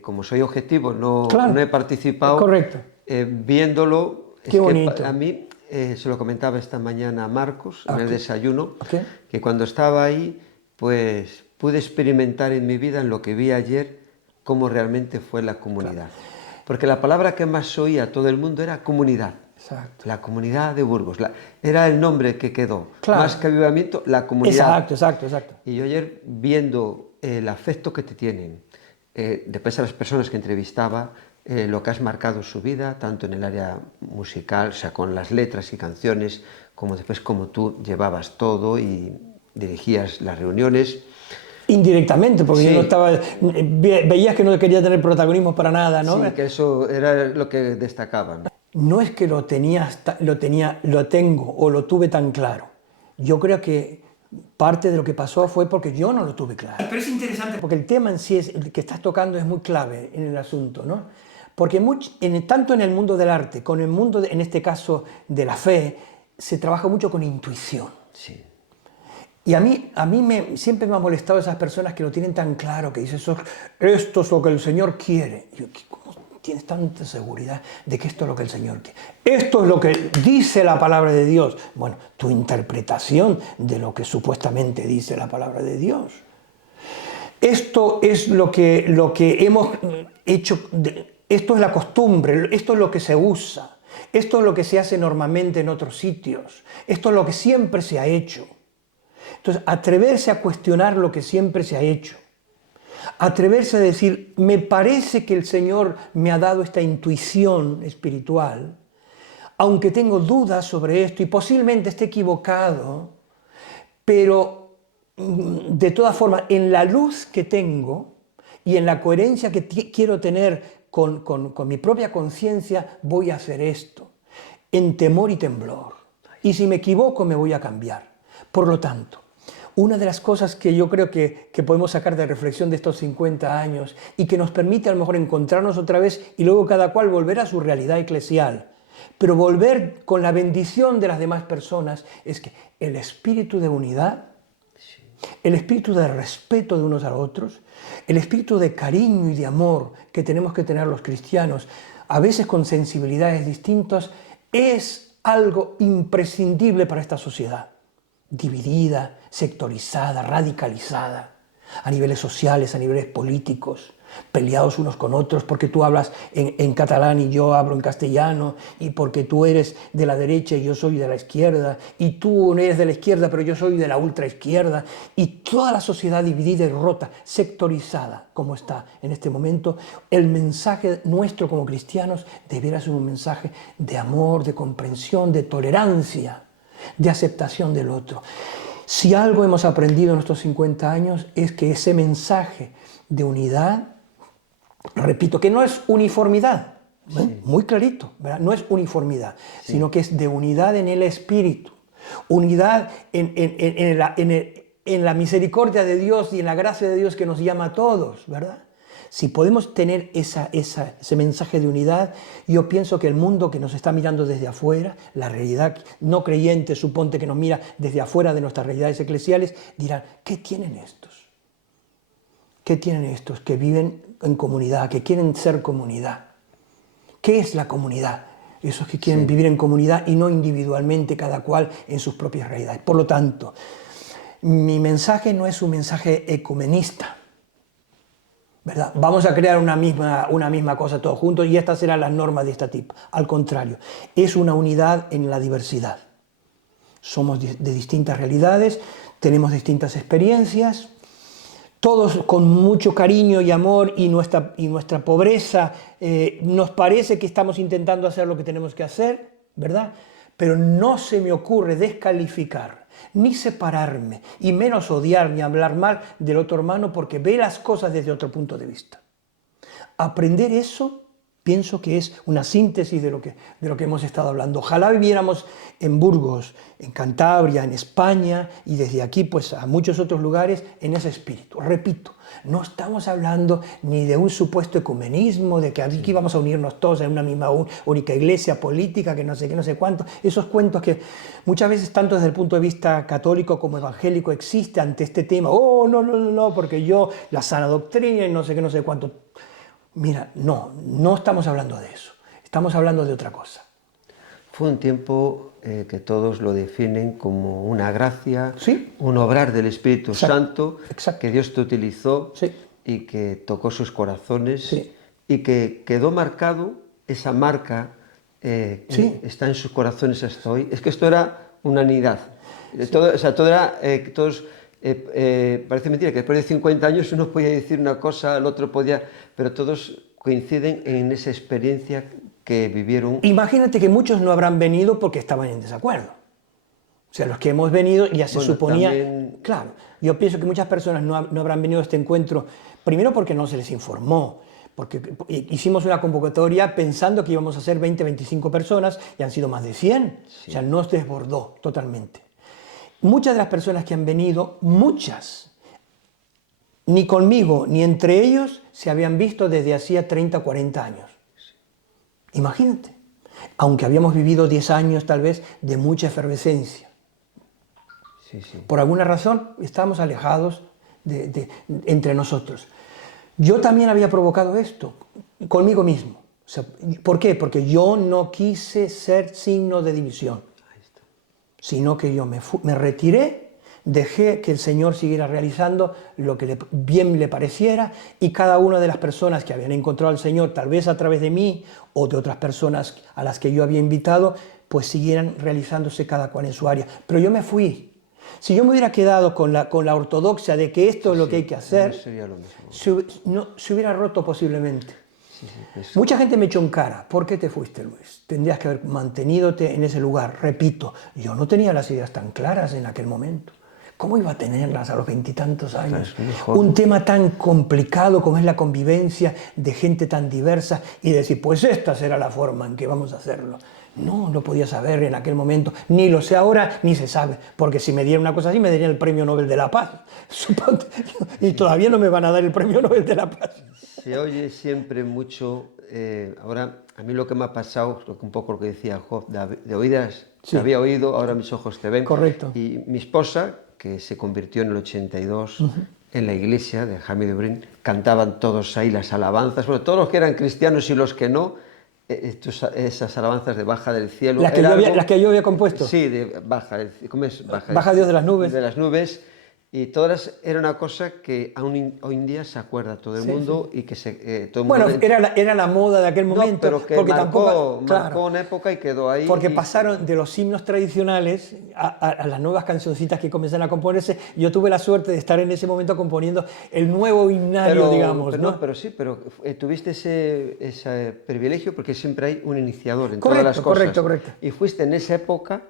como soy objetivo, Claro, no he participado. correcto. Viéndolo, Qué bonito. a mí, se lo comentaba esta mañana a Marcos en el desayuno, Okay. que cuando estaba ahí, pues pude experimentar en mi vida, en lo que vi ayer, cómo realmente fue la comunidad. Claro. Porque la palabra que más oía todo el mundo era comunidad. Exacto. La comunidad de Burgos, era el nombre que quedó. Claro. Más que avivamiento, la comunidad. Exacto. Y yo ayer, viendo el afecto que te tienen, después a las personas que entrevistaba, lo que has marcado su vida, tanto en el área musical, o sea, con las letras y canciones, como después como tú llevabas todo y dirigías las reuniones. Indirectamente, porque Sí. yo no estaba, veías que no quería tener protagonismo para nada, ¿no? Sí, que eso era lo que destacaban. No es que lo tengo o lo tuve tan claro. Yo creo que parte de lo que pasó fue porque yo no lo tuve claro. Pero es interesante porque el tema en sí que estás tocando es muy clave en el asunto, ¿no? Porque tanto en el mundo del arte, con el mundo, en este caso, de la fe, se trabaja mucho con intuición. Sí. Y a mí siempre me ha molestado esas personas que lo tienen tan claro, que dicen, esto es lo que el Señor quiere. Y yo, ¿cómo tienes tanta seguridad de que esto es lo que el Señor quiere? Esto es lo que dice la palabra de Dios. Bueno, tu interpretación de lo que supuestamente dice la palabra de Dios. Esto es lo que hemos hecho, esto es la costumbre, esto es lo que se usa, esto es lo que se hace normalmente en otros sitios, esto es lo que siempre se ha hecho. Entonces, atreverse a cuestionar lo que siempre se ha hecho, atreverse a decir, me parece que el Señor me ha dado esta intuición espiritual, aunque tengo dudas sobre esto y posiblemente esté equivocado, pero de todas formas, en la luz que tengo y en la coherencia que quiero tener con mi propia conciencia, voy a hacer esto, en temor y temblor. Y si me equivoco, me voy a cambiar. Por lo tanto, una de las cosas que yo creo que podemos sacar de reflexión de estos 50 años y que nos permite a lo mejor encontrarnos otra vez y luego cada cual volver a su realidad eclesial, pero volver con la bendición de las demás personas, es que el espíritu de unidad, el espíritu de respeto de unos a otros, el espíritu de cariño y de amor que tenemos que tener los cristianos, a veces con sensibilidades distintas, es algo imprescindible para esta sociedad, dividida, sectorizada, radicalizada, a niveles sociales, a niveles políticos, peleados unos con otros porque tú hablas en catalán y yo hablo en castellano, y porque tú eres de la derecha y yo soy de la izquierda, y tú no eres de la izquierda pero yo soy de la ultraizquierda, y toda la sociedad dividida y rota, sectorizada como está en este momento. El mensaje nuestro como cristianos debiera ser un mensaje de amor, de comprensión, de tolerancia, de aceptación del otro. Si algo hemos aprendido en estos 50 años es que ese mensaje de unidad, repito, que no es uniformidad, sí, muy clarito, ¿verdad? No es uniformidad, sí, sino que es de unidad en el espíritu, unidad en la misericordia de Dios y en la gracia de Dios que nos llama a todos, ¿verdad? Si podemos tener ese mensaje de unidad, yo pienso que el mundo que nos está mirando desde afuera, la realidad no creyente, suponte que nos mira desde afuera de nuestras realidades eclesiales, dirán, ¿qué tienen estos? ¿Qué tienen estos que viven en comunidad, que quieren ser comunidad? ¿Qué es la comunidad? Esos que quieren vivir en comunidad y no individualmente, cada cual en sus propias realidades. Por lo tanto, mi mensaje no es un mensaje ecumenista, ¿verdad? Vamos a crear una misma cosa todos juntos y estas serán las normas de este tipo. Al contrario, es una unidad en la diversidad. Somos de distintas realidades, tenemos distintas experiencias, todos con mucho cariño y amor, y nuestra pobreza nos parece que estamos intentando hacer lo que tenemos que hacer, ¿verdad? Pero no se me ocurre descalificar, ni separarme, y menos odiar ni hablar mal del otro hermano porque ve las cosas desde otro punto de vista. Aprender eso pienso que es una síntesis de lo que hemos estado hablando. Ojalá viviéramos en Burgos, en Cantabria, en España y desde aquí pues a muchos otros lugares en ese espíritu. Repito, no estamos hablando ni de un supuesto ecumenismo, de que aquí vamos a unirnos todos en una misma única iglesia política, que no sé qué, no sé cuánto. Esos cuentos que muchas veces, tanto desde el punto de vista católico como evangélico, existe ante este tema. Oh, no, no, no, no, porque yo, la sana doctrina y no sé qué, no sé cuánto. Mira, no estamos hablando de eso. Estamos hablando de otra cosa. Fue un tiempo que todos lo definen como una gracia, ¿Sí? un obrar del Espíritu Santo, Exacto. que Dios te utilizó Sí. y que tocó sus corazones, Sí. y que quedó marcado, esa marca Sí. está en sus corazones hasta hoy. Es que esto era unanimidad. Todo, o sea, todo era, todos, parece mentira que después de 50 años uno podía decir una cosa, el otro podía, pero todos coinciden en esa experiencia que vivieron. Imagínate que muchos no habrán venido porque estaban en desacuerdo. O sea, los que hemos venido ya se suponía... También... Claro, yo pienso que muchas personas no habrán venido a este encuentro, primero porque no se les informó, porque hicimos una convocatoria pensando que íbamos a ser 20, 25 personas y han sido más de 100. Sí. O sea, nos desbordó totalmente. Muchas de las personas que han venido, muchas, ni conmigo ni entre ellos se habían visto desde hacía 30 o 40 años. Imagínate, aunque habíamos vivido 10 años tal vez de mucha efervescencia. Sí, sí. Por alguna razón estábamos alejados entre nosotros. Yo también había provocado esto conmigo mismo. O sea, ¿por qué? Porque yo no quise ser signo de división, sino que yo me retiré, dejé que el Señor siguiera realizando lo que bien le pareciera, y cada una de las personas que habían encontrado al Señor, tal vez a través de mí o de otras personas a las que yo había invitado, pues siguieran realizándose cada cual en su área. Pero yo me fui. Si yo me hubiera quedado con la ortodoxia de que esto es lo que hay que hacer, no sería lo mismo. se hubiera roto posiblemente. Pues... Mucha gente me echó en cara. ¿Por qué te fuiste, Luis? Tendrías que haber mantenidote en ese lugar. Repito, yo no tenía las ideas tan claras en aquel momento. ¿Cómo iba a tenerlas a los 20 y tantos años? Un tema tan complicado como es la convivencia de gente tan diversa y decir, pues esta será la forma en que vamos a hacerlo. No lo podía saber en aquel momento, ni lo sé ahora, ni se sabe, porque si me diera una cosa así me darían el Premio Nobel de la Paz. Y todavía no me van a dar el Premio Nobel de la Paz. Se oye siempre mucho, ahora a mí lo que me ha pasado, un poco lo que decía Job, de oídas, sí. Te había oído, ahora mis ojos te ven. Correcto. Y mi esposa, que se convirtió en el 82 en la iglesia de Jaime de Brin, cantaban todos ahí las alabanzas, bueno, todos los que eran cristianos y los que no, esas alabanzas de Baja del Cielo. Las que yo había compuesto. Sí, de Baja, ¿cómo es? Baja Dios de las nubes. De las nubes. Y todas era una cosa que aún hoy en día se acuerda todo el mundo, sí. Y que todo el bueno, mundo... era la moda de aquel momento. No, pero que porque marcó una época y quedó ahí. Porque pasaron de los himnos tradicionales a las nuevas cancioncitas que comenzaron a componerse. Yo tuve la suerte de estar en ese momento componiendo el nuevo himnario, digamos. Pero, ¿no? Pero sí, pero tuviste ese privilegio porque siempre hay un iniciador en todas las cosas. Correcto. Y fuiste en esa época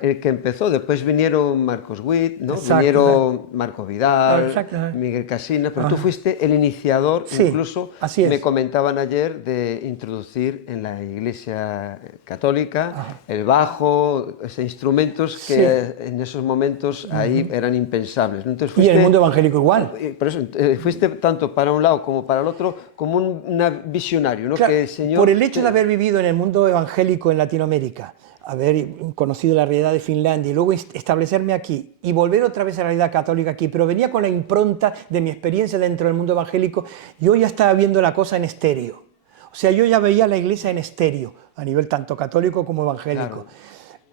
el que empezó. Después vinieron Marcos Witt, ¿no? Exacto, vinieron Marco Vidal, Miguel Casina, pero tú fuiste el iniciador, sí, incluso me comentaban ayer, de introducir en la Iglesia Católica el bajo, instrumentos que en esos momentos ahí eran impensables. Entonces, y en el mundo evangélico igual. Por eso, fuiste tanto para un lado como para el otro como un visionario, ¿no? Claro, que el Señor por el hecho de haber vivido en el mundo evangélico en Latinoamérica, haber conocido la realidad de Finlandia y luego establecerme aquí y volver otra vez a la realidad católica aquí, pero venía con la impronta de mi experiencia dentro del mundo evangélico, yo ya estaba viendo la cosa en estéreo. O sea, yo ya veía la iglesia en estéreo, a nivel tanto católico como evangélico. Claro.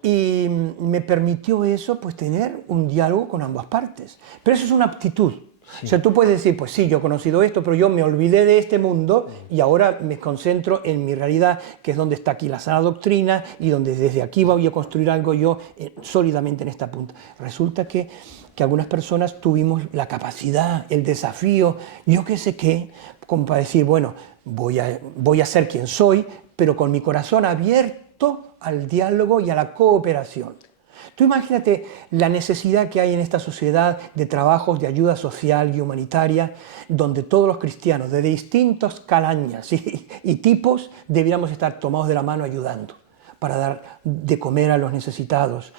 Y me permitió eso, pues tener un diálogo con ambas partes. Pero eso es una aptitud. Sí. O sea, tú puedes decir, pues sí, yo he conocido esto, pero yo me olvidé de este mundo y ahora me concentro en mi realidad, que es donde está aquí la sana doctrina y donde desde aquí voy a construir algo yo sólidamente en esta punta. Resulta que algunas personas tuvimos la capacidad, el desafío, yo qué sé qué, como para decir, bueno, voy a ser quien soy, pero con mi corazón abierto al diálogo y a la cooperación. Tú imagínate la necesidad que hay en esta sociedad de trabajos de ayuda social y humanitaria, donde todos los cristianos de distintos calañas y tipos debiéramos estar tomados de la mano ayudando para dar de comer a los necesitados.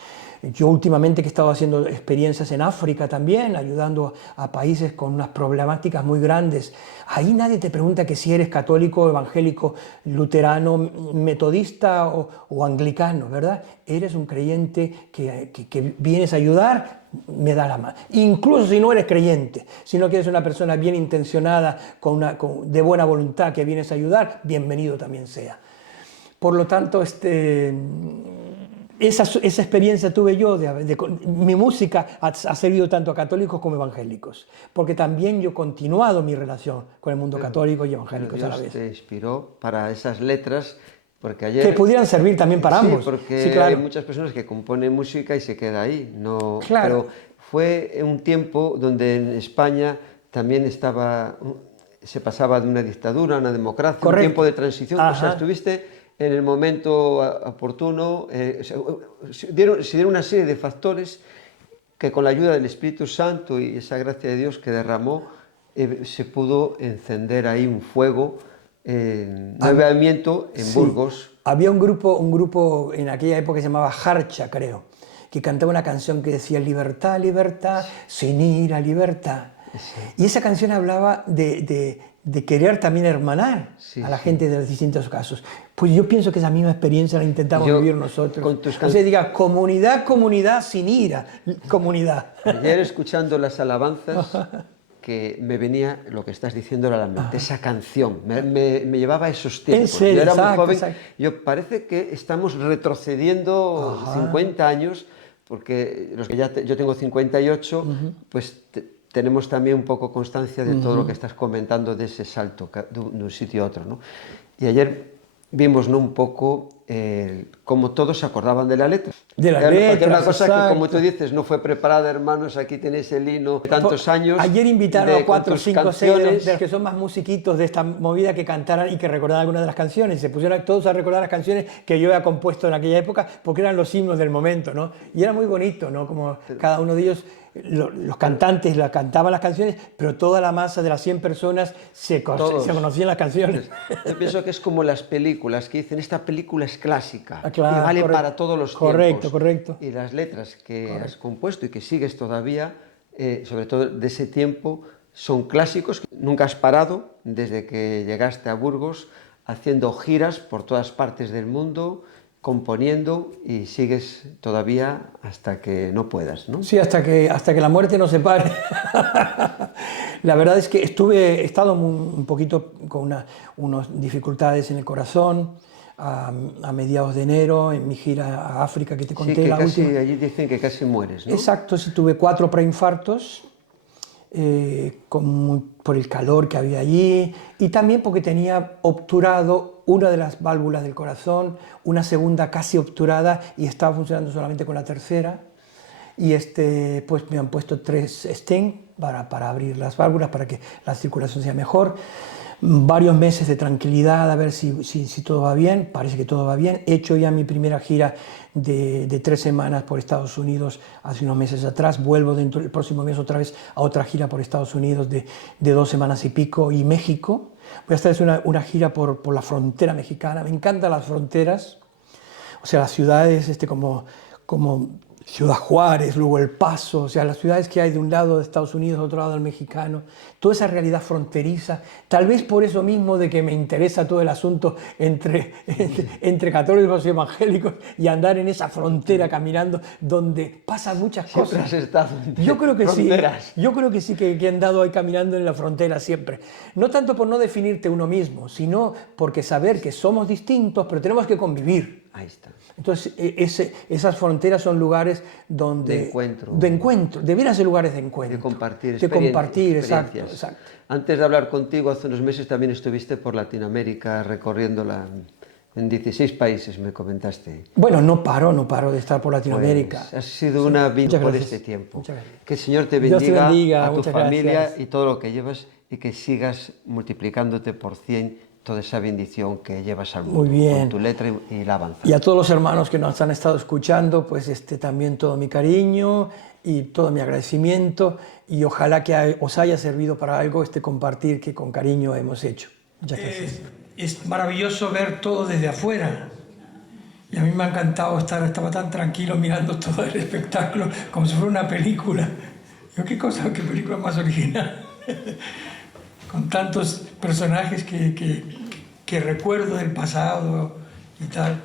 Yo últimamente que he estado haciendo experiencias en África también, ayudando a países con unas problemáticas muy grandes. Ahí nadie te pregunta que si eres católico, evangélico, luterano, metodista o anglicano, ¿verdad? Eres un creyente que vienes a ayudar, me da la mano. Incluso si no eres creyente, sino que eres una persona bien intencionada, de buena voluntad, que vienes a ayudar, bienvenido también sea. Por lo tanto, esa experiencia tuve yo, mi música ha servido tanto a católicos como evangélicos, porque también yo he continuado mi relación con el mundo católico y evangélico a la vez. Dios te inspiró para esas letras, porque ayer... Que pudieran servir también para ambos. Sí, porque sí, claro. Hay muchas personas que componen música y se queda ahí. No, claro. Pero fue un tiempo donde en España también se pasaba de una dictadura a una democracia, Correcto. un tiempo de transición. Ajá. O sea, estuviste en el momento oportuno, se dieron una serie de factores que con la ayuda del Espíritu Santo y esa gracia de Dios que derramó, se pudo encender ahí un fuego, un avivamiento en Burgos. Había un grupo en aquella época que se llamaba Harcha, creo, que cantaba una canción que decía libertad, libertad, sin ira, libertad. Sí. Y esa canción hablaba de querer también hermanar a la gente de los distintos casos. Pues yo pienso que esa misma experiencia la intentamos vivir nosotros. O sea, diga, comunidad, comunidad, sin ira, comunidad. Ayer escuchando las alabanzas, que me venía lo que estás diciendo a la mente, esa canción, me llevaba a esos tiempos. En serio, yo era muy joven, exacto. Yo parece que estamos retrocediendo 50 años, porque los que yo tengo 58, pues tenemos también un poco constancia de todo lo que estás comentando, de ese salto de un sitio a otro, ¿no? Y ayer vimos, ¿no?, un poco cómo todos se acordaban de la letra. De la letra, porque una cosa exacto. que, como tú dices, no fue preparada, hermanos, aquí tenéis el himno de tantos años. Ayer invitaron a 4, 5, 6 de los que son más musiquitos de esta movida que cantaran y que recordaran algunas de las canciones. Se pusieron todos a recordar las canciones que yo había compuesto en aquella época, porque eran los himnos del momento, ¿no? Y era muy bonito, ¿no? Como cada uno de ellos, los cantantes cantaban las canciones, pero toda la masa de las 100 personas se conocían las canciones. Yo pienso que es como las películas, que dicen, esta película es clásica, claro, y vale para todos los tiempos. Correcto. Y las letras que has compuesto y que sigues todavía, sobre todo de ese tiempo, son clásicos. Nunca has parado desde que llegaste a Burgos, haciendo giras por todas partes del mundo, componiendo, y sigues todavía hasta que no puedas, ¿no? Sí, hasta que la muerte nos separe. La verdad es que he estado un poquito con unas dificultades en el corazón a mediados de enor, en mi gira a África que te conté, sí, que la última. Allí dicen que casi mueres, ¿no? Exacto, sí, tuve 4 preinfartos por el calor que había allí y también porque tenía obturado una de las válvulas del corazón, una segunda casi obturada y estaba funcionando solamente con la tercera. Y pues me han puesto 3 stents para abrir las válvulas, para que la circulación sea mejor. Varios meses de tranquilidad, a ver si todo va bien. Parece que todo va bien. He hecho ya mi primera gira de 3 semanas por Estados Unidos hace unos meses atrás. Vuelvo dentro del próximo mes otra vez a otra gira por Estados Unidos de 2 semanas y pico, y México. Voy a hacer una gira por la frontera mexicana. Me encantan las fronteras, o sea, las ciudades como Ciudad Juárez, luego El Paso, o sea, las ciudades que hay de un lado de Estados Unidos, de otro lado del mexicano, toda esa realidad fronteriza, tal vez por eso mismo de que me interesa todo el asunto entre católicos y evangélicos y andar en esa frontera caminando donde pasan muchas cosas. Siempre has estado entre Yo creo que fronteras. sí, yo creo que sí que he andado ahí caminando en la frontera siempre. No tanto por no definirte uno mismo, sino porque saber que somos distintos, pero tenemos que convivir. Ahí está. Entonces, esas fronteras son lugares donde... De encuentro. Debieran ser lugares de encuentro. De compartir experiencias. Exacto. Antes de hablar contigo, hace unos meses también estuviste por Latinoamérica recorriéndola en 16 países, me comentaste. Bueno, no paro de estar por Latinoamérica. Pues has sido una vida por este tiempo. Que el Señor te bendiga, a tu familia y todo lo que llevas, y que sigas multiplicándote por 100 toda esa bendición que llevas al mundo. Muy bien. Con tu letra y la alabanza. Y a todos los hermanos que nos han estado escuchando, pues también todo mi cariño y todo mi agradecimiento, y ojalá que os haya servido para algo compartir que con cariño hemos hecho. Muchas gracias. Es maravilloso ver todo desde afuera. Y a mí me ha encantado estaba tan tranquilo mirando todo el espectáculo, como si fuera una película. Yo, qué película más original. Con tantos personajes que recuerdo del pasado y tal.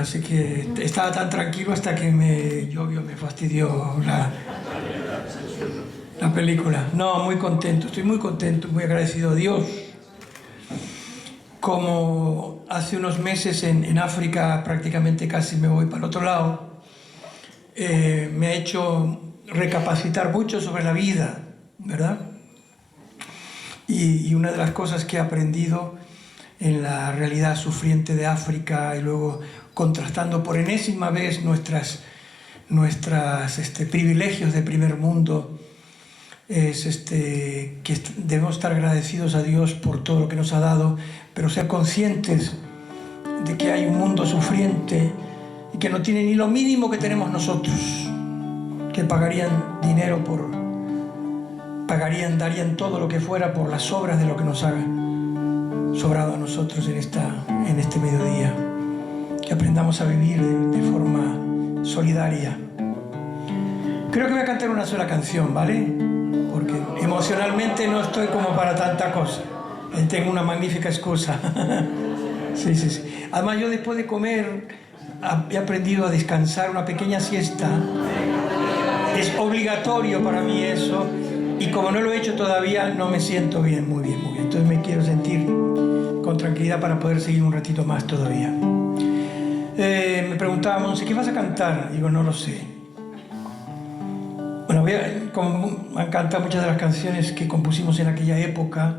Así que estaba tan tranquilo hasta que me fastidió la película. No, muy contento, estoy muy contento, muy agradecido a Dios. Como hace unos meses en África, prácticamente casi me voy para el otro lado, me ha hecho recapacitar mucho sobre la vida, ¿verdad? Y una de las cosas que he aprendido en la realidad sufriente de África, y luego contrastando por enésima vez nuestros privilegios de primer mundo, es que debemos estar agradecidos a Dios por todo lo que nos ha dado, pero ser conscientes de que hay un mundo sufriente y que no tiene ni lo mínimo que tenemos nosotros, que pagarían dinero darían todo lo que fuera por las obras de lo que nos ha sobrado a nosotros en este mediodía. Que aprendamos a vivir de forma solidaria. Creo que voy a cantar una sola canción, ¿vale? Porque emocionalmente no estoy como para tanta cosa. Tengo una magnífica excusa. Sí. Además, yo después de comer he aprendido a descansar, una pequeña siesta. Es obligatorio para mí eso. Y como no lo he hecho todavía, no me siento bien, muy bien. Entonces me quiero sentir con tranquilidad para poder seguir un ratito más todavía. Me preguntaba, Monse, ¿qué vas a cantar? Digo, no lo sé. Bueno, como me han cantado muchas de las canciones que compusimos en aquella época,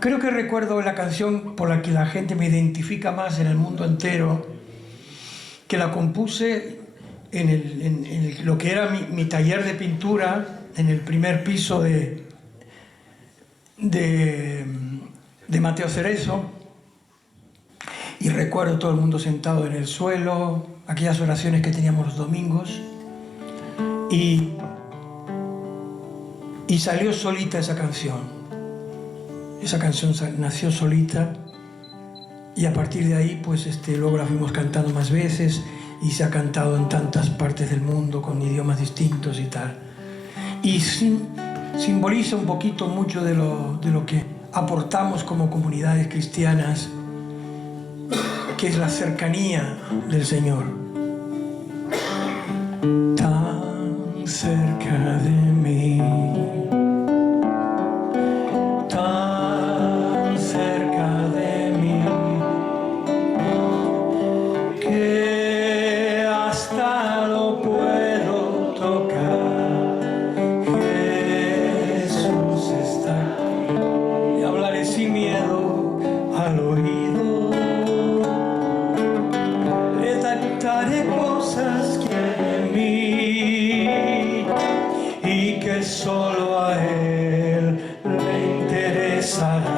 creo que recuerdo la canción por la que la gente me identifica más en el mundo entero, que la compuse en lo que era mi taller de pintura, en el primer piso de Mateo Cerezo, y recuerdo todo el mundo sentado en el suelo, aquellas oraciones que teníamos los domingos, y salió solita esa canción. Esa canción nació solita, y a partir de ahí pues luego la fuimos cantando más veces, y se ha cantado en tantas partes del mundo con idiomas distintos y tal. Y simboliza un poquito mucho de lo que aportamos como comunidades cristianas, que es la cercanía del Señor. Tan cerca de mí, tan cerca de mí, que hasta lo puedo tocar. Jesús está aquí, y hablaré sin miedo al oído. Detectaré cosas que en mí, y que solo a Él le interesará.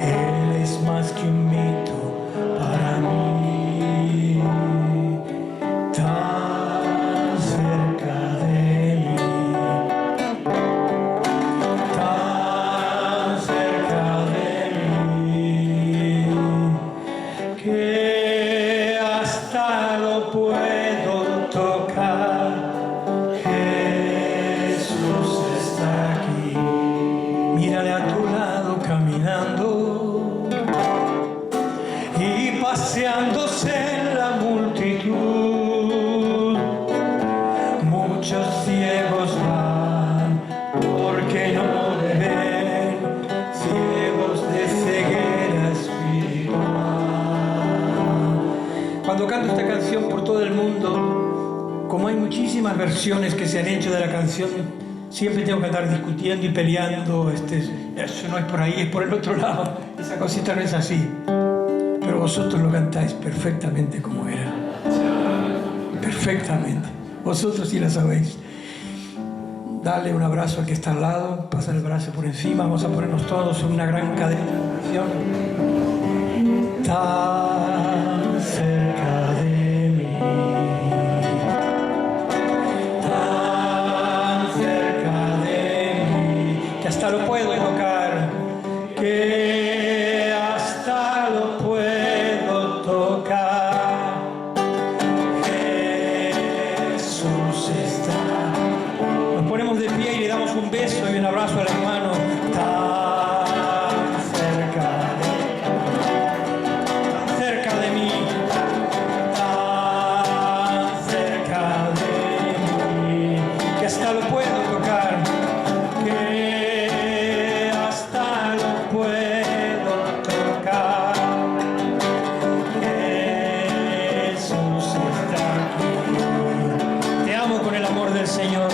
Él es más que un mito para mí. Tan cerca de mí, tan cerca de mí, que hasta lo puedo tocar. Jesús está aquí. Mírale a tu lado caminando y paseándose en la multitud. Muchos ciegos van porque no ven, ciegos de ceguera espiritual. Cuando canto esta canción por todo el mundo, como hay muchísimas versiones que se han hecho de la canción, siempre tengo que andar discutiendo y peleando. Eso no es por ahí, es por el otro lado. Esa cosita no es así. Pero vosotros lo cantáis perfectamente como era. Perfectamente. Vosotros sí la sabéis. Dale un abrazo al que está al lado, pasa el brazo por encima, vamos a ponernos todos en una gran cadena de oración. Tan cerca de mí, tan cerca de mí, que hasta lo puedo tocar, que hasta lo puedo tocar. Jesús está. Nos ponemos de pie y le damos un beso y un abrazo al hermano. Tan cerca de mí, tan cerca de mí, que hasta lo puedo tocar, que hasta lo puedo tocar. Jesús está aquí. Te amo con el amor del Señor.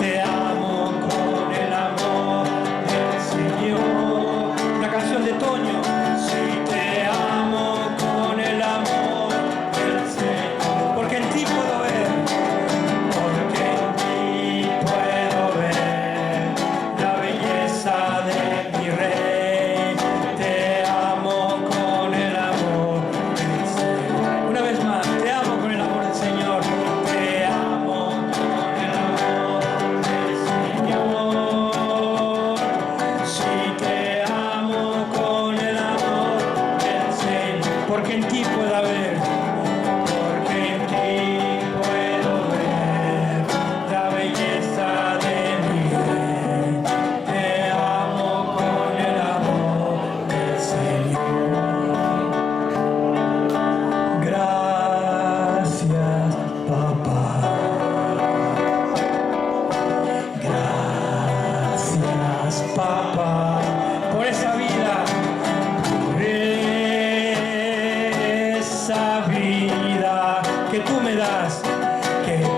Te amo con el amor del Señor. Una canción de Toño. Sí, te amo con el amor del Señor. Porque en ti puedo ver, porque en ti puedo ver la belleza de mi Rey. Te amo con el amor del Señor. Una vez más, te amo con el amor del Señor. Te amo con el amor del Señor. Sí, te amo con el amor del Señor. Porque en ti puedo ver, porque en ti puedo ver la belleza de mi Rey. Te amo con el amor del Señor. Gracias, papá. Gracias, papá, por esa vida, que tú me das, que tú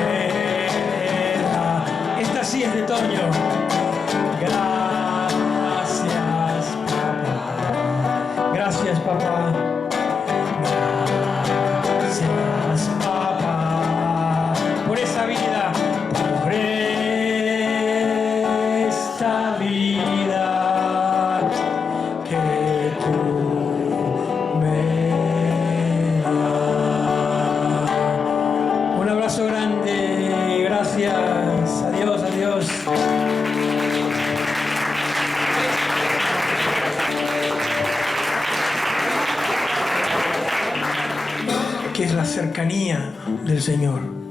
me das. Esta sí es de Toño. Gracias, papá. Gracias, papá. Gracias, papá, por esa vida, por esta vida que tú me das. Un abrazo grande, gracias, adiós, adiós. Que es la cercanía del Señor.